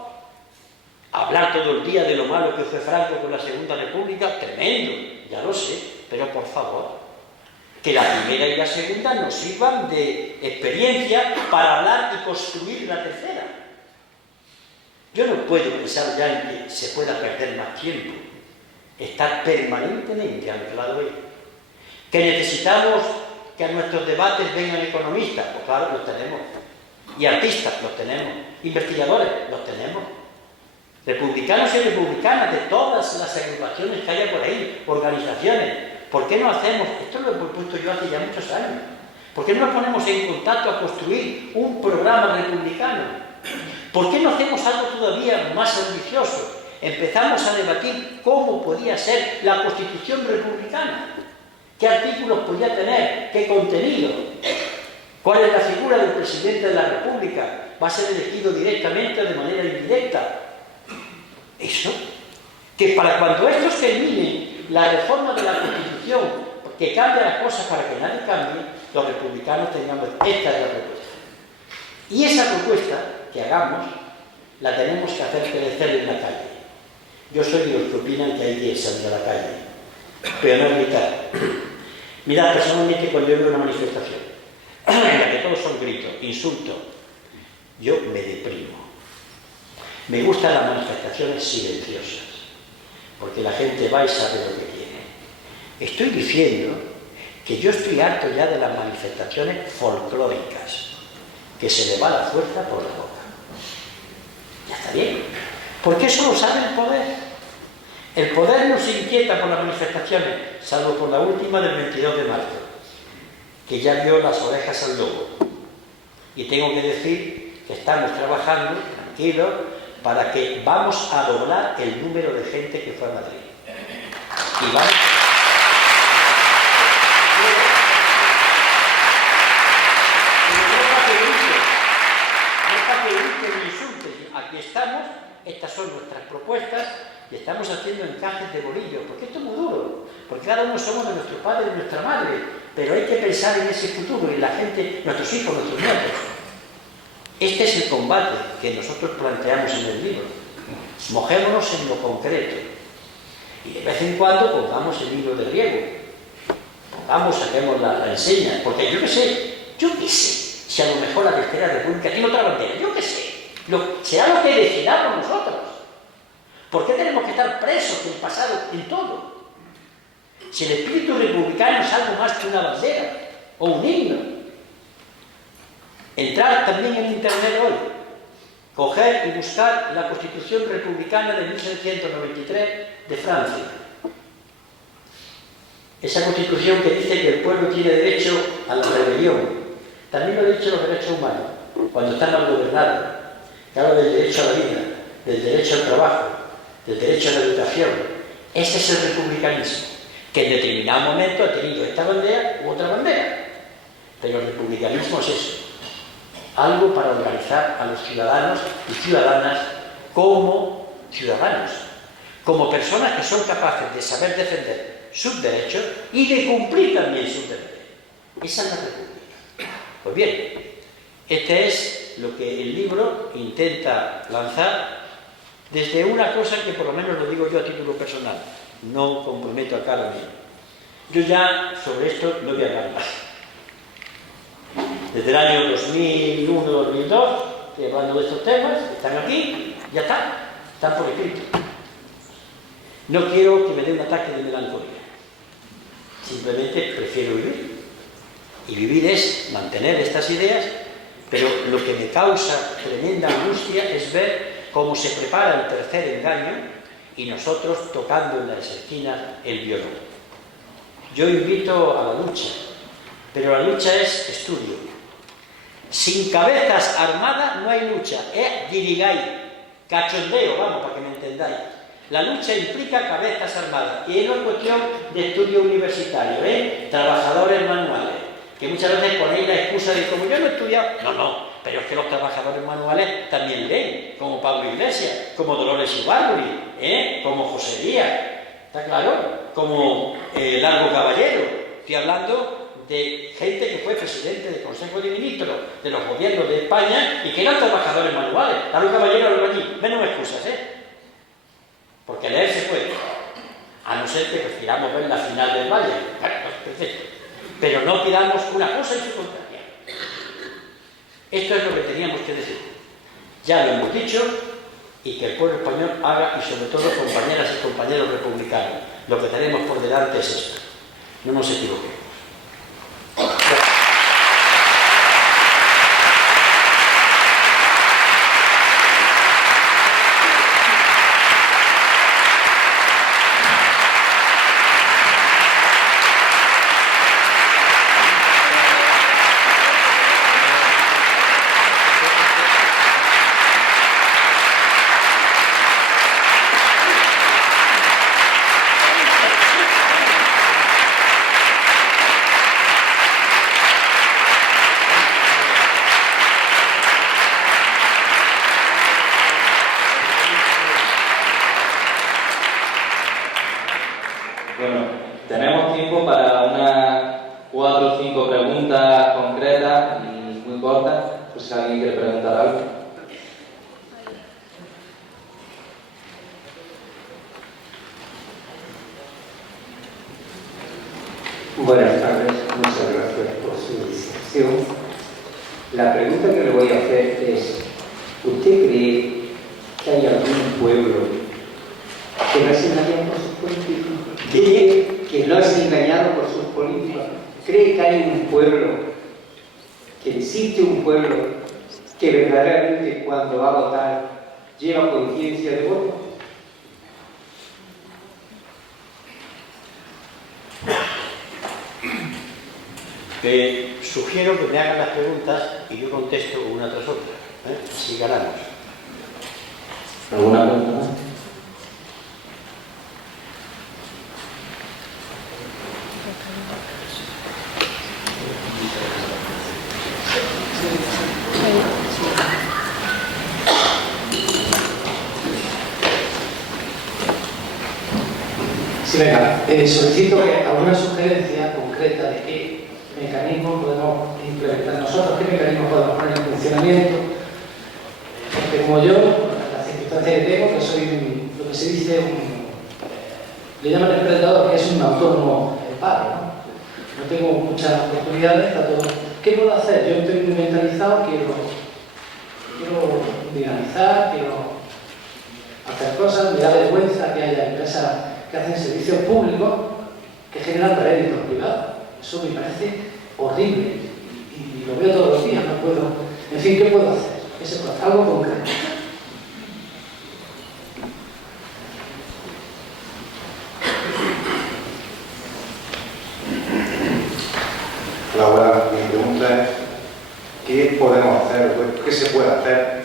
hablar todo el día de lo malo que fue Franco con la Segunda República, tremendo, ya lo sé, pero por favor, que la primera y la segunda nos sirvan de experiencia para hablar y construir la tercera. Yo no puedo pensar ya en que se pueda perder más tiempo, estar permanentemente anclado ahí. Que necesitamos que a nuestros debates vengan economistas, pues claro, los tenemos, y artistas, los tenemos, investigadores, los tenemos. Republicanos y republicanas de todas las agrupaciones que haya por ahí, organizaciones. ¿Por qué no hacemos? Esto lo he propuesto yo hace ya muchos años. ¿Por qué no nos ponemos en contacto a construir un programa republicano? ¿Por qué no hacemos algo todavía más ambicioso? Empezamos a debatir cómo podía ser la Constitución republicana. ¿Qué artículos podía tener? ¿Qué contenido? ¿Cuál es la figura del presidente de la República? ¿Va a ser elegido directamente o de manera indirecta? Eso. Que para cuando estos terminen la reforma de la Constitución, que cambie las cosas para que nadie cambie, los republicanos tengamos esta es la propuesta. Y esa propuesta que hagamos, la tenemos que hacer crecer en la calle. Yo soy de los que opinan que hay que salir a la calle, pero no gritar. Mirad, personalmente, cuando yo veo una manifestación en la que todos son gritos, insultos, yo me deprimo. Me gustan las manifestaciones silenciosas, porque la gente va y sabe lo que quiere. Estoy diciendo que yo estoy harto ya de las manifestaciones folclóricas, que se le va la fuerza por la boca. Ya está bien, porque eso lo sabe el poder. El poder no se inquieta por las manifestaciones, salvo por la última del 22 de marzo, que ya dio las orejas al lobo. Y tengo que decir que estamos trabajando, tranquilos, para que vamos a doblar el número de gente que fue a Madrid. Y vamos... Aquí estamos, estas son nuestras propuestas y estamos haciendo encajes de bolillo, porque esto es muy duro, porque cada uno somos de nuestro padre y de nuestra madre, pero hay que pensar en ese futuro, en la gente, nuestros hijos, nuestros nietos. Este es el combate que nosotros planteamos en el libro. Mojémonos en lo concreto y de vez en cuando pongamos el libro de griego, saquemos la enseña, porque yo qué sé, si a lo mejor la Tercera República tiene otra bandera, yo qué sé. Será lo que decidamos nosotros. ¿Por qué tenemos que estar presos del pasado en todo? Si el espíritu republicano es algo más que una bandera o un himno. Entrar también en internet hoy, coger y buscar la Constitución Republicana de 1793 de Francia. Esa Constitución que dice que el pueblo tiene derecho a la rebelión. También lo han dicho los derechos humanos, cuando están mal gobernados. Que habla del derecho a la vida, del derecho al trabajo, del derecho a la educación. Ese es el republicanismo, que en determinado momento ha tenido esta bandera u otra bandera. Pero el republicanismo es eso, algo para organizar a los ciudadanos y ciudadanas como ciudadanos, como personas que son capaces de saber defender sus derechos y de cumplir también sus deberes. Esa es la república. Pues bien, este es lo que el libro intenta lanzar desde una cosa que por lo menos lo digo yo a título personal, no comprometo a cada uno. Yo ya sobre esto no voy a hablar más. Desde el año 2001-2002 estoy hablando de estos temas, están aquí, ya están por escrito. No quiero que me dé un ataque de melancolía, simplemente prefiero vivir. Y vivir es mantener estas ideas. Pero lo que me causa tremenda angustia es ver cómo se prepara el tercer engaño y nosotros tocando en las esquinas el violón. Yo invito a la lucha, pero la lucha es estudio. Sin cabezas armadas no hay lucha, es guirigay, cachondeo, vamos, para que me entendáis. La lucha implica cabezas armadas y no es cuestión de estudio universitario, trabajadores manuales. Que muchas veces ponéis la excusa de como yo no he estudiado. No, pero es que los trabajadores manuales también leen, como Pablo Iglesias, como Dolores Ibárruri, como José Díaz, ¿está claro? Como Largo Caballero. Estoy hablando de gente que fue presidente del Consejo de Ministros de los gobiernos de España y que eran trabajadores manuales. Largo Caballero lo allí, menos excusas, porque leer se puede, a no ser que prefiramos ver la final del Valle. Perfecto. Pero no pidamos una cosa y su contraria. Esto es lo que teníamos que decir. Ya lo hemos dicho, y que el pueblo español haga, y sobre todo compañeras y compañeros republicanos, lo que tenemos por delante es esto. No nos equivoquemos. Bueno, tenemos tiempo para unas 4 o 5 preguntas concretas y muy cortas, por si alguien quiere preguntar algo. Buenas tardes, muchas gracias por su discusión. La pregunta que le voy a hacer es, ¿usted cree que hay algún pueblo que no es engañado por sus políticos? ¿Cree que no es engañado por sus políticos? ¿Cree que hay un pueblo, que existe un pueblo que verdaderamente cuando va a votar lleva conciencia de voto? Sugiero que me hagan las preguntas y yo contesto una tras otra, así ganamos. ¿Alguna pregunta más? Sí, venga, solicito que alguna sugerencia concreta de qué mecanismos podemos implementar nosotros, qué mecanismos podemos poner en funcionamiento. Porque como yo, las circunstancias que tengo, que soy lo que se dice le llaman emprendedor, que es un autónomo en paro, ¿no? No tengo muchas oportunidades, está todo. ¿Qué puedo hacer? Yo estoy muy mentalizado, quiero dinamizar, quiero hacer cosas, me da vergüenza que haya empresas que hacen servicios públicos que generan réditos privados. Eso me parece horrible y lo veo todos los días, no puedo. En fin, ¿qué puedo hacer? Algo concreto. Hola, mi pregunta es ¿qué podemos hacer, qué se puede hacer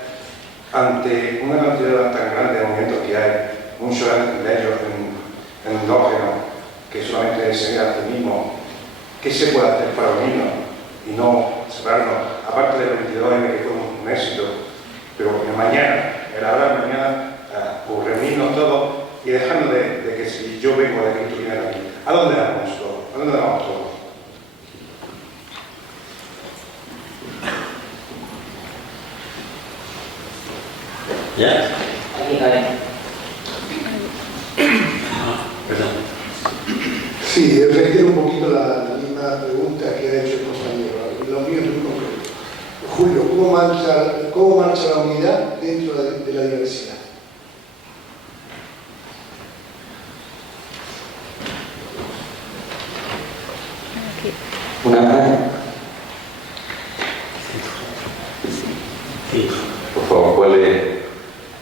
ante una cantidad tan grande de movimientos que hay, muchos de ellos endógenos, que solamente se miran a sí mismos? ¿Qué se puede hacer para unirnos y no separarnos? Aparte del 22M, que fue un éxito, pero en mañana, en la hora de mañana, pues reunirnos todos y dejando de que si yo vengo de aquí, tú vienes de aquí. ¿A dónde vamos todos? ¿A dónde vamos todos? ¿Ya? Aquí cae. Perdón. Sí, requiere un poquito la misma pregunta que ha hecho el compañero. Lo mío es muy concreto. Julio, ¿cómo marcha la unidad dentro de la diversidad? Por favor, ¿cuál es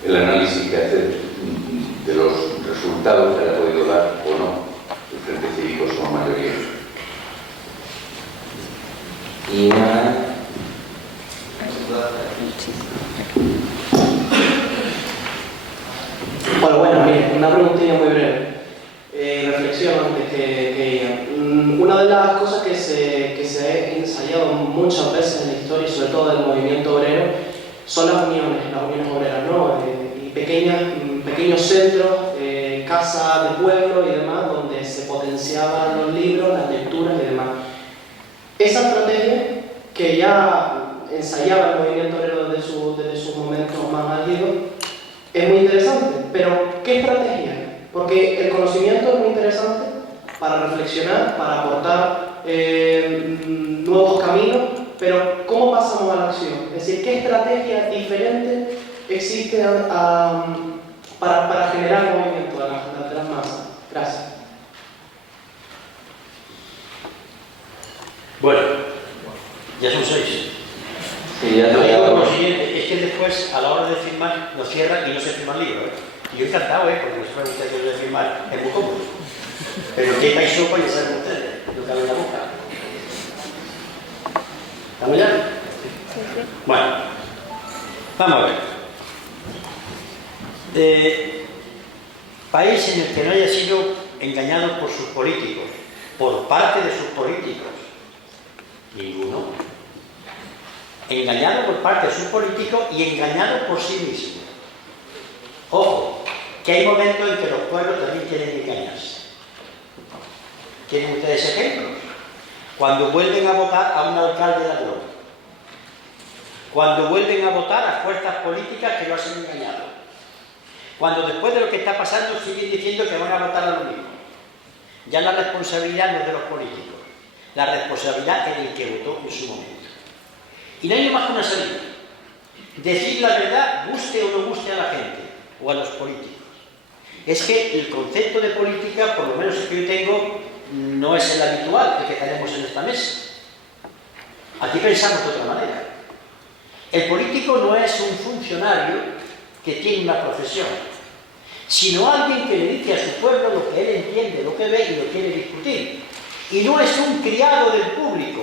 el análisis que hace de los resultados que le ha podido dar o no el Frente Cívico su mayoría? Y una... Bueno, mire, una preguntilla muy breve. Reflexión antes que ella. Una de las cosas que se ha ensayado muchas veces en la historia, y sobre todo del movimiento obrero, son las uniones obreras, ¿no? Y pequeños centros, casas de pueblo y demás, donde se potenciaban los libros, las lecturas y demás. Esa estrategia, que ya ensayaba el movimiento obrero desde sus momentos más álgidos, es muy interesante. Pero, ¿qué estrategia? Porque el conocimiento es muy interesante para reflexionar, para aportar nuevos caminos, pero ¿cómo pasamos a la acción? Es decir, ¿qué estrategia diferente existe para generar movimiento de las masas? Gracias. Bueno, ya son 6. Sí, ya Lo te digo voy a- por lo siguiente, es que después, a la hora de firmar, nos cierran y no se firma el libro. Y yo encantado, porque nosotros muchachos de firmar es muy cómodo. Pero qué país sopa ya saben ustedes, no cabe en la boca. ¿Estamos ya? Bueno, vamos a ver. País en el que no haya sido engañado por sus políticos, por parte de sus políticos, ninguno. Engañado por parte de sus políticos y engañado por sí mismo. Ojo, que hay momentos en que los pueblos también quieren engañarse. ¿Tienen ustedes ejemplos? Cuando vuelven a votar a un alcalde ladrón, cuando vuelven a votar a fuerzas políticas que lo han engañado, cuando después de lo que está pasando siguen diciendo que van a votar a lo mismo. Ya la responsabilidad no es de los políticos, la responsabilidad es del que votó en su momento. Y no hay más que una salida: decir la verdad, guste o no guste a la gente o a los políticos. Es que el concepto de política, por lo menos el que yo tengo, no es el habitual, el que tenemos en esta mesa. Aquí pensamos de otra manera. El político no es un funcionario que tiene una profesión, sino alguien que le dice a su pueblo lo que él entiende, lo que ve y lo quiere discutir. Y no es un criado del público.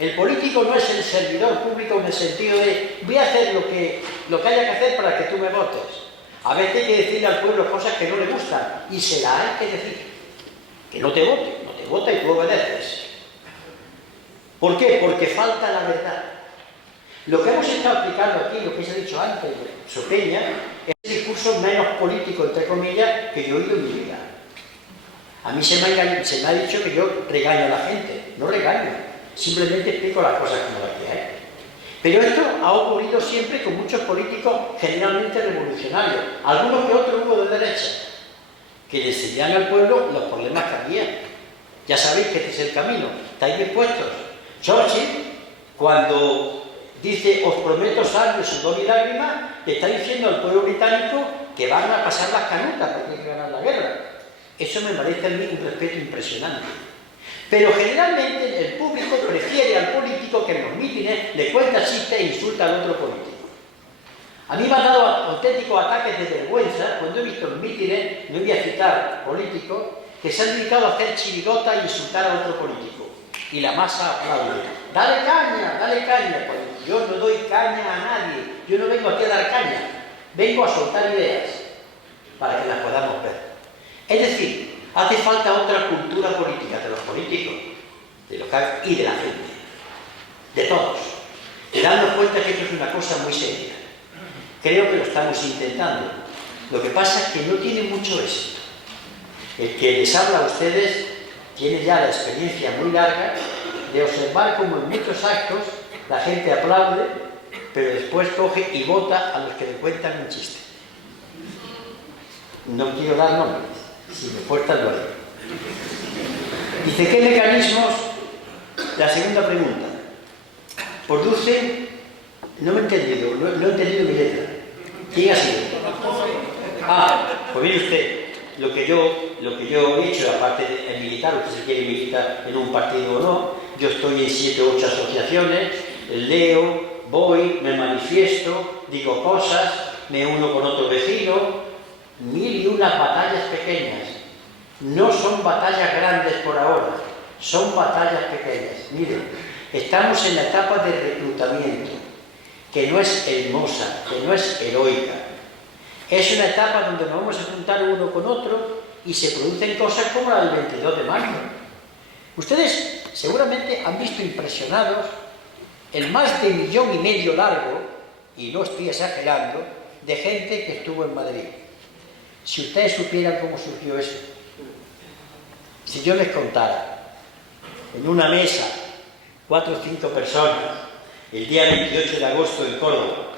El político no es el servidor público en el sentido de voy a hacer lo que haya que hacer para que tú me votes. A veces hay que decirle al pueblo cosas que no le gustan y se las hay que decir. Que no te vota y tú obedeces. ¿Por qué? Porque falta la verdad. Lo que hemos estado explicando aquí, lo que se ha dicho antes de Sopeña, es el discurso menos político, entre comillas, que yo he oído en mi vida. A mí se me ha dicho que yo regaño a la gente. No regaño, simplemente explico las cosas como las que hay. Pero esto ha ocurrido siempre con muchos políticos generalmente revolucionarios, algunos que otros hubo de derecha, que le enseñan al pueblo los problemas que había. Ya sabéis que este es el camino. ¿Estáis dispuestos? Churchill, cuando dice os prometo sangre, sudor y lágrimas, le está diciendo al pueblo británico que van a pasar las canutas porque hay que ganar la guerra. Eso me parece a mí un respeto impresionante. Pero generalmente el público prefiere al político que en los mítines le cuenta chistes e insulta al otro político. A mí me han dado auténticos ataques de vergüenza cuando he visto en mítines, no voy a citar políticos, que se han dedicado a hacer chirigota e insultar a otro político. Y la masa aplaude. ¡Dale caña! ¡Dale caña! Pues yo no doy caña a nadie. Yo no vengo aquí a dar caña. Vengo a soltar ideas para que las podamos ver. Es decir, hace falta otra cultura política de los políticos, de los y de la gente, de todos, darnos cuenta que esto es una cosa muy seria. Creo que lo estamos intentando. Lo que pasa es que no tiene mucho éxito. El que les habla a ustedes tiene ya la experiencia muy larga de observar cómo en muchos actos la gente aplaude, pero después coge y vota a los que le cuentan un chiste. No quiero dar nombres. Si me fuerza lo haré. Dice, ¿qué mecanismos? La segunda pregunta. Producen... No me he entendido, no he entendido mi letra. ¿Quién ha sido? Pues mire usted, lo que yo he hecho, aparte de militar, usted se quiere militar en un partido o no, yo estoy en 7 o 8 asociaciones, leo, voy, me manifiesto, digo cosas, me uno con otro vecino. 1001 batallas pequeñas. No son batallas grandes por ahora, son batallas pequeñas. Miren, estamos en la etapa de reclutamiento, que no es hermosa, que no es heroica. Es una etapa donde nos vamos a juntar uno con otro y se producen cosas como la del 22 de marzo. Ustedes seguramente han visto impresionados el más de 1,5 millones largo, y no estoy exagerando, de gente que estuvo en Madrid. Si ustedes supieran cómo surgió eso, si yo les contara en una mesa 4 o 5 personas el día 28 de agosto en Córdoba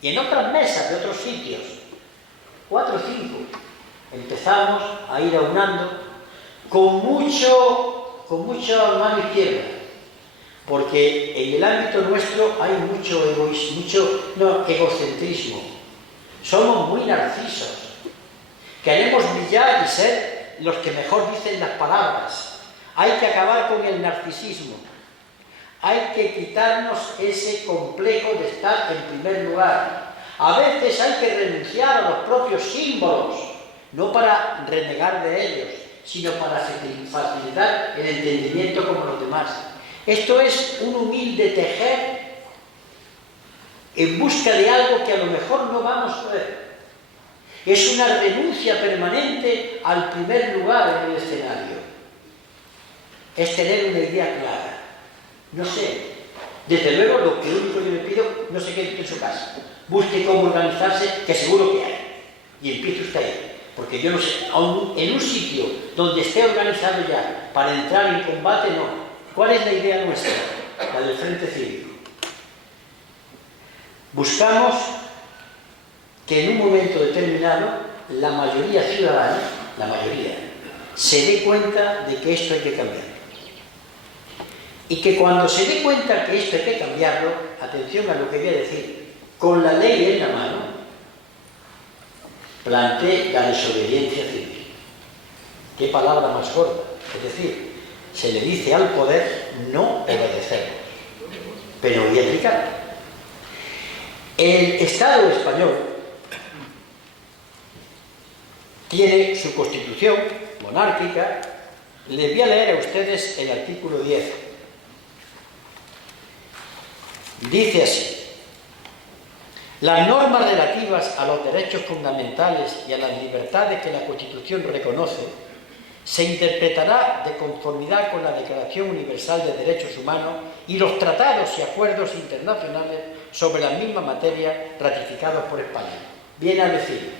y en otras mesas de otros sitios 4 o 5 empezamos a ir aunando con mucho mano izquierda, porque en el ámbito nuestro hay mucho egocentrismo, somos muy narcisos. Queremos brillar y ser los que mejor dicen las palabras. Hay que acabar con el narcisismo. Hay que quitarnos ese complejo de estar en primer lugar. A veces hay que renunciar a los propios símbolos, no para renegar de ellos, sino para facilitar el entendimiento como los demás. Esto es un humilde tejer en busca de algo que a lo mejor no vamos a ver. Es una renuncia permanente al primer lugar en el escenario. Es tener una idea clara. No sé. Desde luego, lo único que yo le pido, no se quede en su casa. Busque cómo organizarse, que seguro que hay. Y empiece usted ahí. Porque yo no sé, en un sitio donde esté organizado ya para entrar en combate, no. ¿Cuál es la idea nuestra? La del Frente Cívico. Buscamos que en un momento determinado la mayoría ciudadana, la mayoría, se dé cuenta de que esto hay que cambiar. Y que cuando se dé cuenta que esto hay que cambiarlo, atención a lo que voy a decir, con la ley en la mano, plantee la desobediencia civil. ¿Qué palabra más gorda? Es decir, se le dice al poder no obedecer. Pero voy a explicar. El Estado español tiene su constitución monárquica. Les voy a leer a ustedes el artículo 10. Dice así: las normas relativas a los derechos fundamentales y a las libertades que la Constitución reconoce se interpretará de conformidad con la Declaración Universal de Derechos Humanos y los tratados y acuerdos internacionales sobre la misma materia ratificados por España. Viene a decir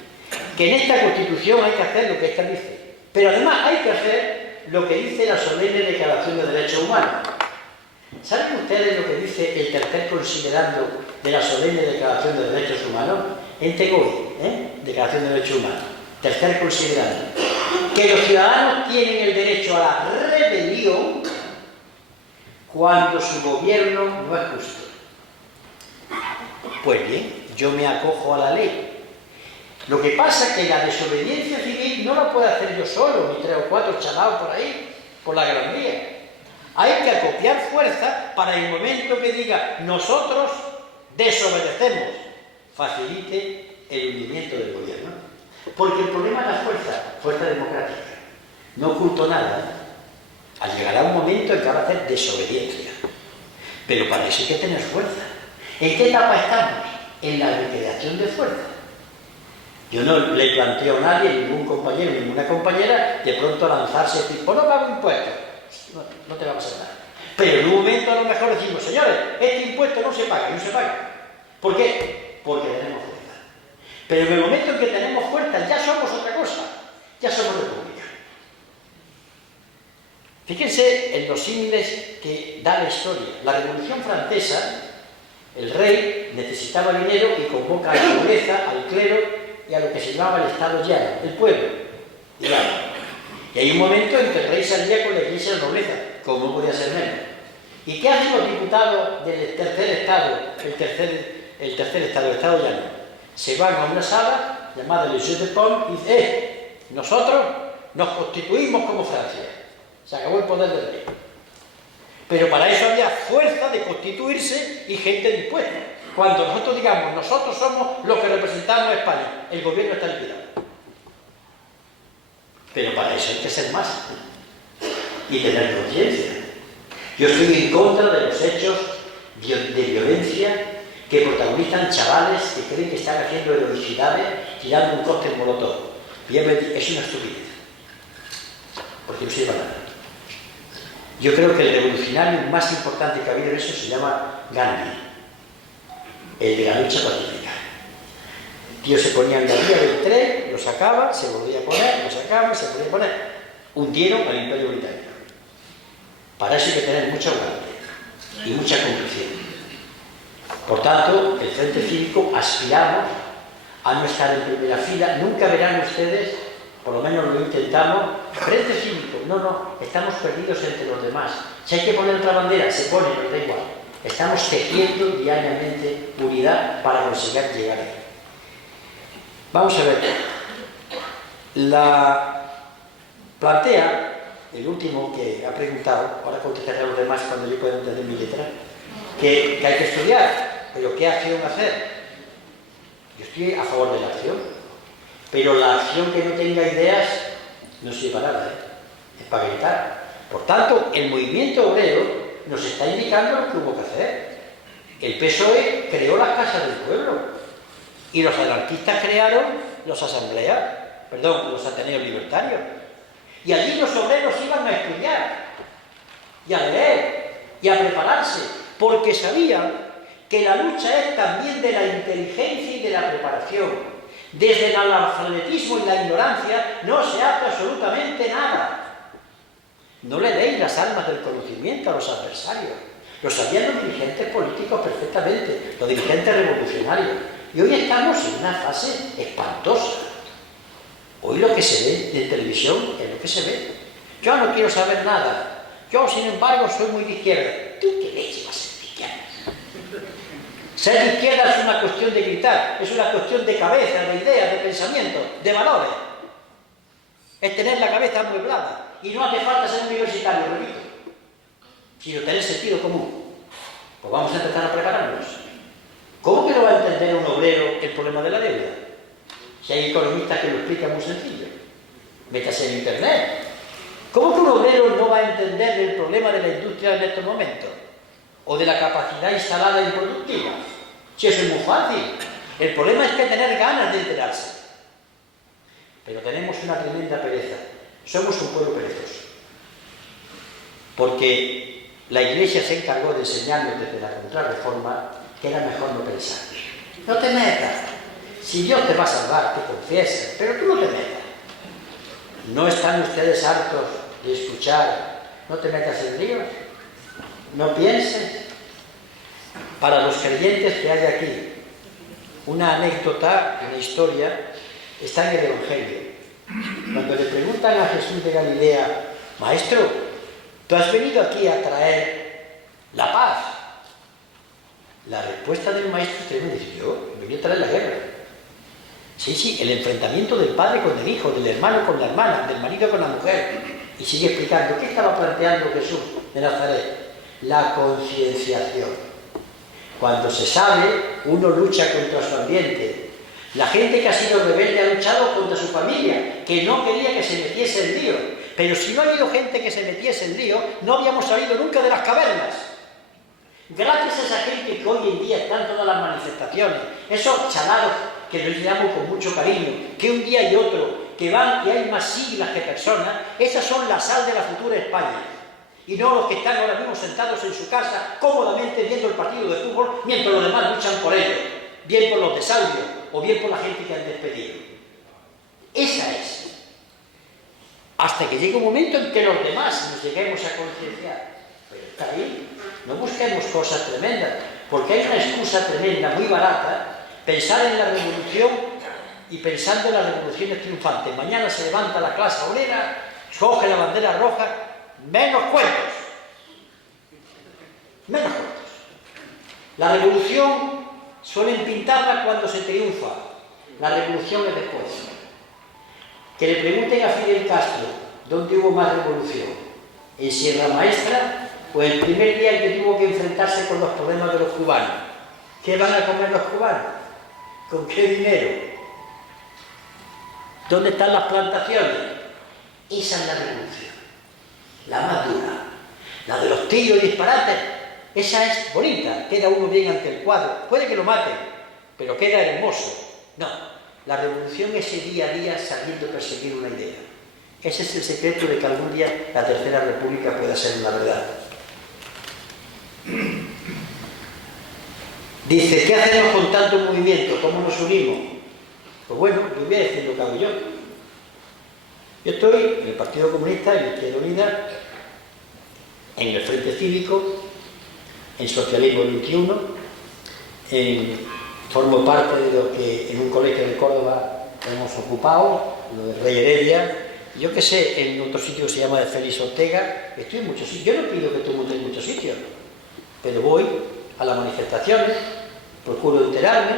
que en esta Constitución hay que hacer lo que esta dice, pero además hay que hacer lo que dice la solemne Declaración de Derechos Humanos. ¿Saben ustedes lo que dice el tercer considerando de la solemne Declaración de Derechos Humanos? En Tegoy, Declaración de Derechos Humanos. Tercer considerando que los ciudadanos tienen el derecho a la rebelión cuando su gobierno no es justo. Pues bien, yo me acojo a la ley. Lo que pasa es que la desobediencia civil no la puedo hacer yo solo, ni 3 o 4 chalados por ahí, por la Gran Vía. Hay que acopiar fuerza para el momento que diga nosotros desobedecemos, facilite el hundimiento del gobierno. Porque el problema es la fuerza democrática. No oculto nada. Llegará un momento en que va a hacer desobediencia. Pero para eso hay que tener fuerza. ¿En qué etapa estamos? En la recreación de fuerza. Yo no le planteo a nadie, ningún compañero, ninguna compañera, de pronto lanzarse y decir, pues no pago impuestos. No te va a pasar nada. Pero en un momento a lo mejor decimos, señores, este impuesto no se paga, no se paga. ¿Por qué? Porque tenemos fuerza. Pero en el momento en que tenemos fuerza ya somos otra cosa, ya somos república. Fíjense en los símiles que da la historia. La Revolución Francesa, el rey necesitaba dinero y convoca a la nobleza, al clero y a lo que se llamaba el Estado llano, el pueblo, digamos. Y hay un momento en que el rey salía con la iglesia de la nobleza, como no podía ser menos. ¿Y qué hacen los diputados del tercer Estado, el tercer Estado, el Estado llano? Se van a una sala llamada Le Jeu de Paume y dicen, nosotros nos constituimos como Francia. Se acabó el poder del rey. Pero para eso había fuerza de constituirse y gente dispuesta. Cuando nosotros digamos, nosotros somos los que representamos a España, el gobierno está liquidado. Pero para eso hay que ser más y tener conciencia. Yo estoy en contra de los hechos de violencia que protagonizan chavales que creen que están haciendo heroicidades tirando un cóctel molotov. Es una estupidez. Porque no sirve para nada. Yo creo que el revolucionario más importante que ha habido en eso se llama Gandhi, el de la lucha pacífica. El tío se ponía en la vía del tren, lo sacaba, se volvía a poner, lo sacaba, se volvía a poner. Hundieron al Imperio Británico. Para eso hay que tener mucho aguante y mucha convicción. Por tanto, el Frente Cívico aspiramos a no estar en primera fila. Nunca verán ustedes, por lo menos lo intentamos, Frente Cívico, no, estamos perdidos entre los demás. Si hay que poner otra bandera, se pone, nos da igual. Estamos tejiendo diariamente unidad para conseguir llegar ahí. Vamos a ver. Plantea, el último que ha preguntado, ahora contestaré a los demás cuando yo pueda entender mi letra, que hay que estudiar, pero ¿qué acción hacer? Yo estoy a favor de la acción, pero la acción que no tenga ideas no sirve para nada, es para gritar. Por tanto, el movimiento obrero nos está indicando lo que hubo que hacer. El PSOE creó las casas del pueblo y los anarquistas crearon los Ateneos Libertarios. Y allí los obreros iban a estudiar y a leer y a prepararse, porque sabían que la lucha es también de la inteligencia y de la preparación. Desde el analfabetismo y la ignorancia no se hace absolutamente nada. No le deis las armas del conocimiento a los adversarios. Lo sabían los dirigentes políticos perfectamente, los dirigentes revolucionarios. Y hoy estamos en una fase espantosa. Hoy lo que se ve en televisión es lo que se ve. Yo no quiero saber nada. Yo, sin embargo, soy muy de izquierda. ¿Tú qué leche vas a ser de izquierda? Ser de izquierda es una cuestión de gritar, es una cuestión de cabeza, de ideas, de pensamiento, de valores. Es tener la cabeza amueblada. Y no hace falta ser universitario, repito, sino tener sentido común. Pues vamos a empezar a prepararnos. ¿Cómo que no va a entender un obrero el problema de la deuda? Si hay economistas que lo explican muy sencillo. Métase en internet. ¿Cómo que un obrero no va a entender el problema de la industria en estos momentos? O de la capacidad instalada improductiva. Si eso es muy fácil. El problema es que tener ganas de enterarse. Pero tenemos una tremenda pereza. Somos un pueblo perezoso. Porque la Iglesia se encargó de enseñarnos desde la Contrarreforma que era mejor no pensar. No te metas. Si Dios te va a salvar, te confiesas, pero tú no te metas. ¿No están ustedes hartos de escuchar? No te metas en líos. No pienses. Para los creyentes que hay aquí, una anécdota, una historia, está en el Evangelio. Cuando le preguntan a Jesús de Galilea, Maestro, ¿tú has venido aquí a traer la paz? La respuesta del maestro es tremenda. Dice, yo vení a traer la guerra. Sí, el enfrentamiento del padre con el hijo, del hermano con la hermana, del marido con la mujer. Y sigue explicando, ¿qué estaba planteando Jesús de Nazaret? La concienciación. Cuando se sabe, uno lucha contra su ambiente. La gente que ha sido rebelde ha luchado contra su familia, que no quería que se metiese en lío. Pero si no ha habido gente que se metiese en lío, no habíamos salido nunca de las cavernas. Gracias a esa gente que hoy en día está en todas las manifestaciones, esos chalados que los llamo con mucho cariño, que un día y otro, que van y hay más siglas que personas, esas son la sal de la futura España. Y no los que están ahora mismo sentados en su casa, cómodamente viendo el partido de fútbol, mientras los demás luchan por ellos, bien por los desahucios, o bien por la gente que han despedido. Esa es. Hasta que llegue un momento en que los demás nos lleguemos a concienciar. Pero está bien, no busquemos cosas tremendas, porque hay una excusa tremenda, muy barata, pensar en la revolución y pensando en las revoluciones triunfantes. Mañana se levanta la clase obrera, coge la bandera roja, menos cuentos. Menos cuentos. La revolución suelen pintarla cuando se triunfa. La revolución es después. Que le pregunten a Fidel Castro dónde hubo más revolución, en Sierra Maestra o el primer día en que tuvo que enfrentarse con los problemas de los cubanos. ¿Qué van a comer los cubanos? ¿Con qué dinero? ¿Dónde están las plantaciones? Esa es la revolución, la más dura, la de los tiros y disparates. Esa es bonita, queda uno bien ante el cuadro, puede que lo maten, pero queda hermoso. No, la revolución es ese día a día sabiendo perseguir una idea. Ese es el secreto de que algún día la Tercera República pueda ser una verdad. Dice, ¿qué hacemos con tanto movimiento? ¿Cómo nos unimos? Pues bueno, yo voy a decir lo que hago yo. Yo estoy en el Partido Comunista, en la Izquierda Unida, en el Frente Cívico, en Socialismo 21, formo parte de lo que en un colegio de Córdoba hemos ocupado, lo de Rey Heredia, yo que sé, en otro sitio que se llama de Félix Ortega, estoy en muchos sitios. Yo no pido que tú montes en muchos sitios, pero voy a las manifestaciones, procuro enterarme,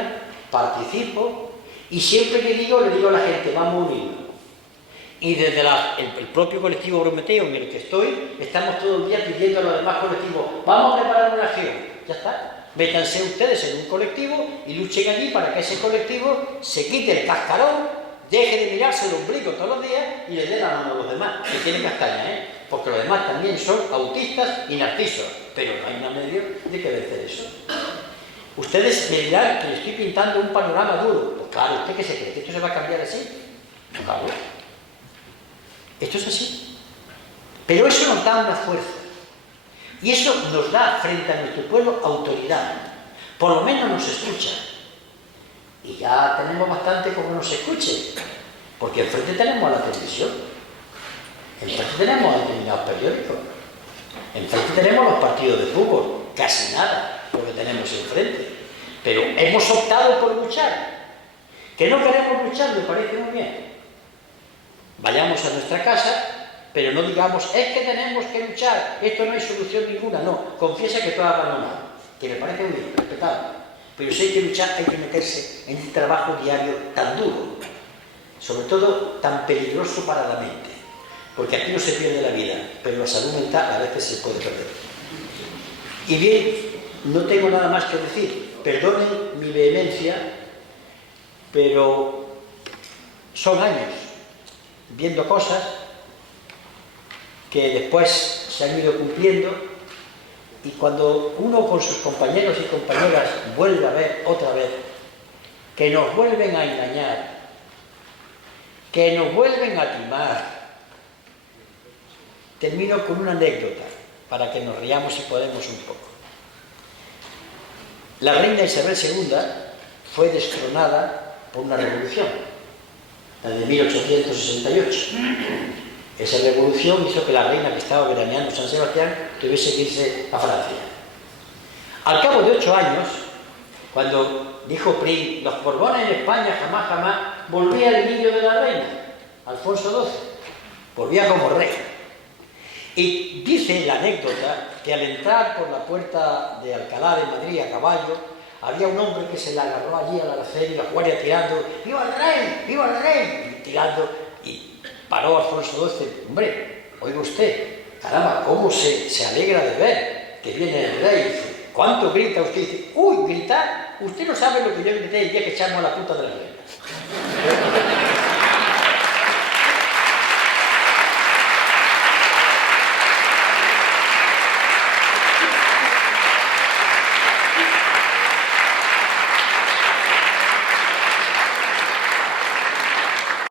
participo, y siempre que digo, le digo a la gente, vamos a unirnos. Y desde el propio colectivo Prometeo en el que estoy, estamos todo el día pidiendo a los demás colectivos, vamos a preparar una acción. Ya está. Métanse ustedes en un colectivo y luchen allí para que ese colectivo se quite el cascarón, deje de mirarse el ombligo todos los días y le dé la mano a los demás, que tienen castaña, ¿eh? Porque los demás también son autistas y narcisos, pero no hay nada medio de que vencer eso. Ustedes me dirán que les estoy pintando un panorama duro. Pues claro, ¿usted qué se cree? ¿Que esto se va a cambiar así? No, claro. Esto es así. Pero eso nos da una fuerza. Y eso nos da frente a nuestro pueblo autoridad. Por lo menos nos escucha. y ya tenemos bastante como nos escuche, porque enfrente tenemos la televisión, enfrente tenemos determinados periódicos, enfrente tenemos los partidos de fútbol, casi nada lo que tenemos enfrente, pero hemos optado por luchar. Que no queremos luchar, me parece muy bien. Vayamos a nuestra casa, pero no digamos, es que tenemos que luchar, esto no hay solución ninguna, no, confiesa que tú has abandonado, que me parece muy bien, respetable, pero si hay que luchar hay que meterse en este trabajo diario tan duro, sobre todo tan peligroso para la mente, porque aquí no se pierde la vida, pero la salud mental a veces se puede perder. Y bien, no tengo nada más que decir, perdonen mi vehemencia, pero son años viendo cosas que después se han ido cumpliendo, y cuando uno con sus compañeros y compañeras vuelve a ver otra vez que nos vuelven a engañar, que nos vuelven a timar, termino con una anécdota para que nos riamos si podemos un poco. La reina Isabel II fue destronada por una revolución, la de 1868. Esa revolución hizo que la reina que estaba veraneando en San Sebastián tuviese que irse a Francia. Al cabo de 8 años, cuando dijo Prim, los Borbones en España jamás, volvía el niño de la reina, Alfonso XII, volvía como rey. Y dice la anécdota que al entrar por la puerta de Alcalá de Madrid a caballo, había un hombre que se le agarró allí al arcén y la guardia tirando, ¡viva el rey! ¡Viva el rey! Y tirando, y paró Alfonso XII, hombre, oiga usted, caramba, cómo se alegra de ver que viene el rey. Dice, ¿cuánto grita usted? Dice, uy, gritar, usted no sabe lo que yo grité el día que echamos a la puta de la reina.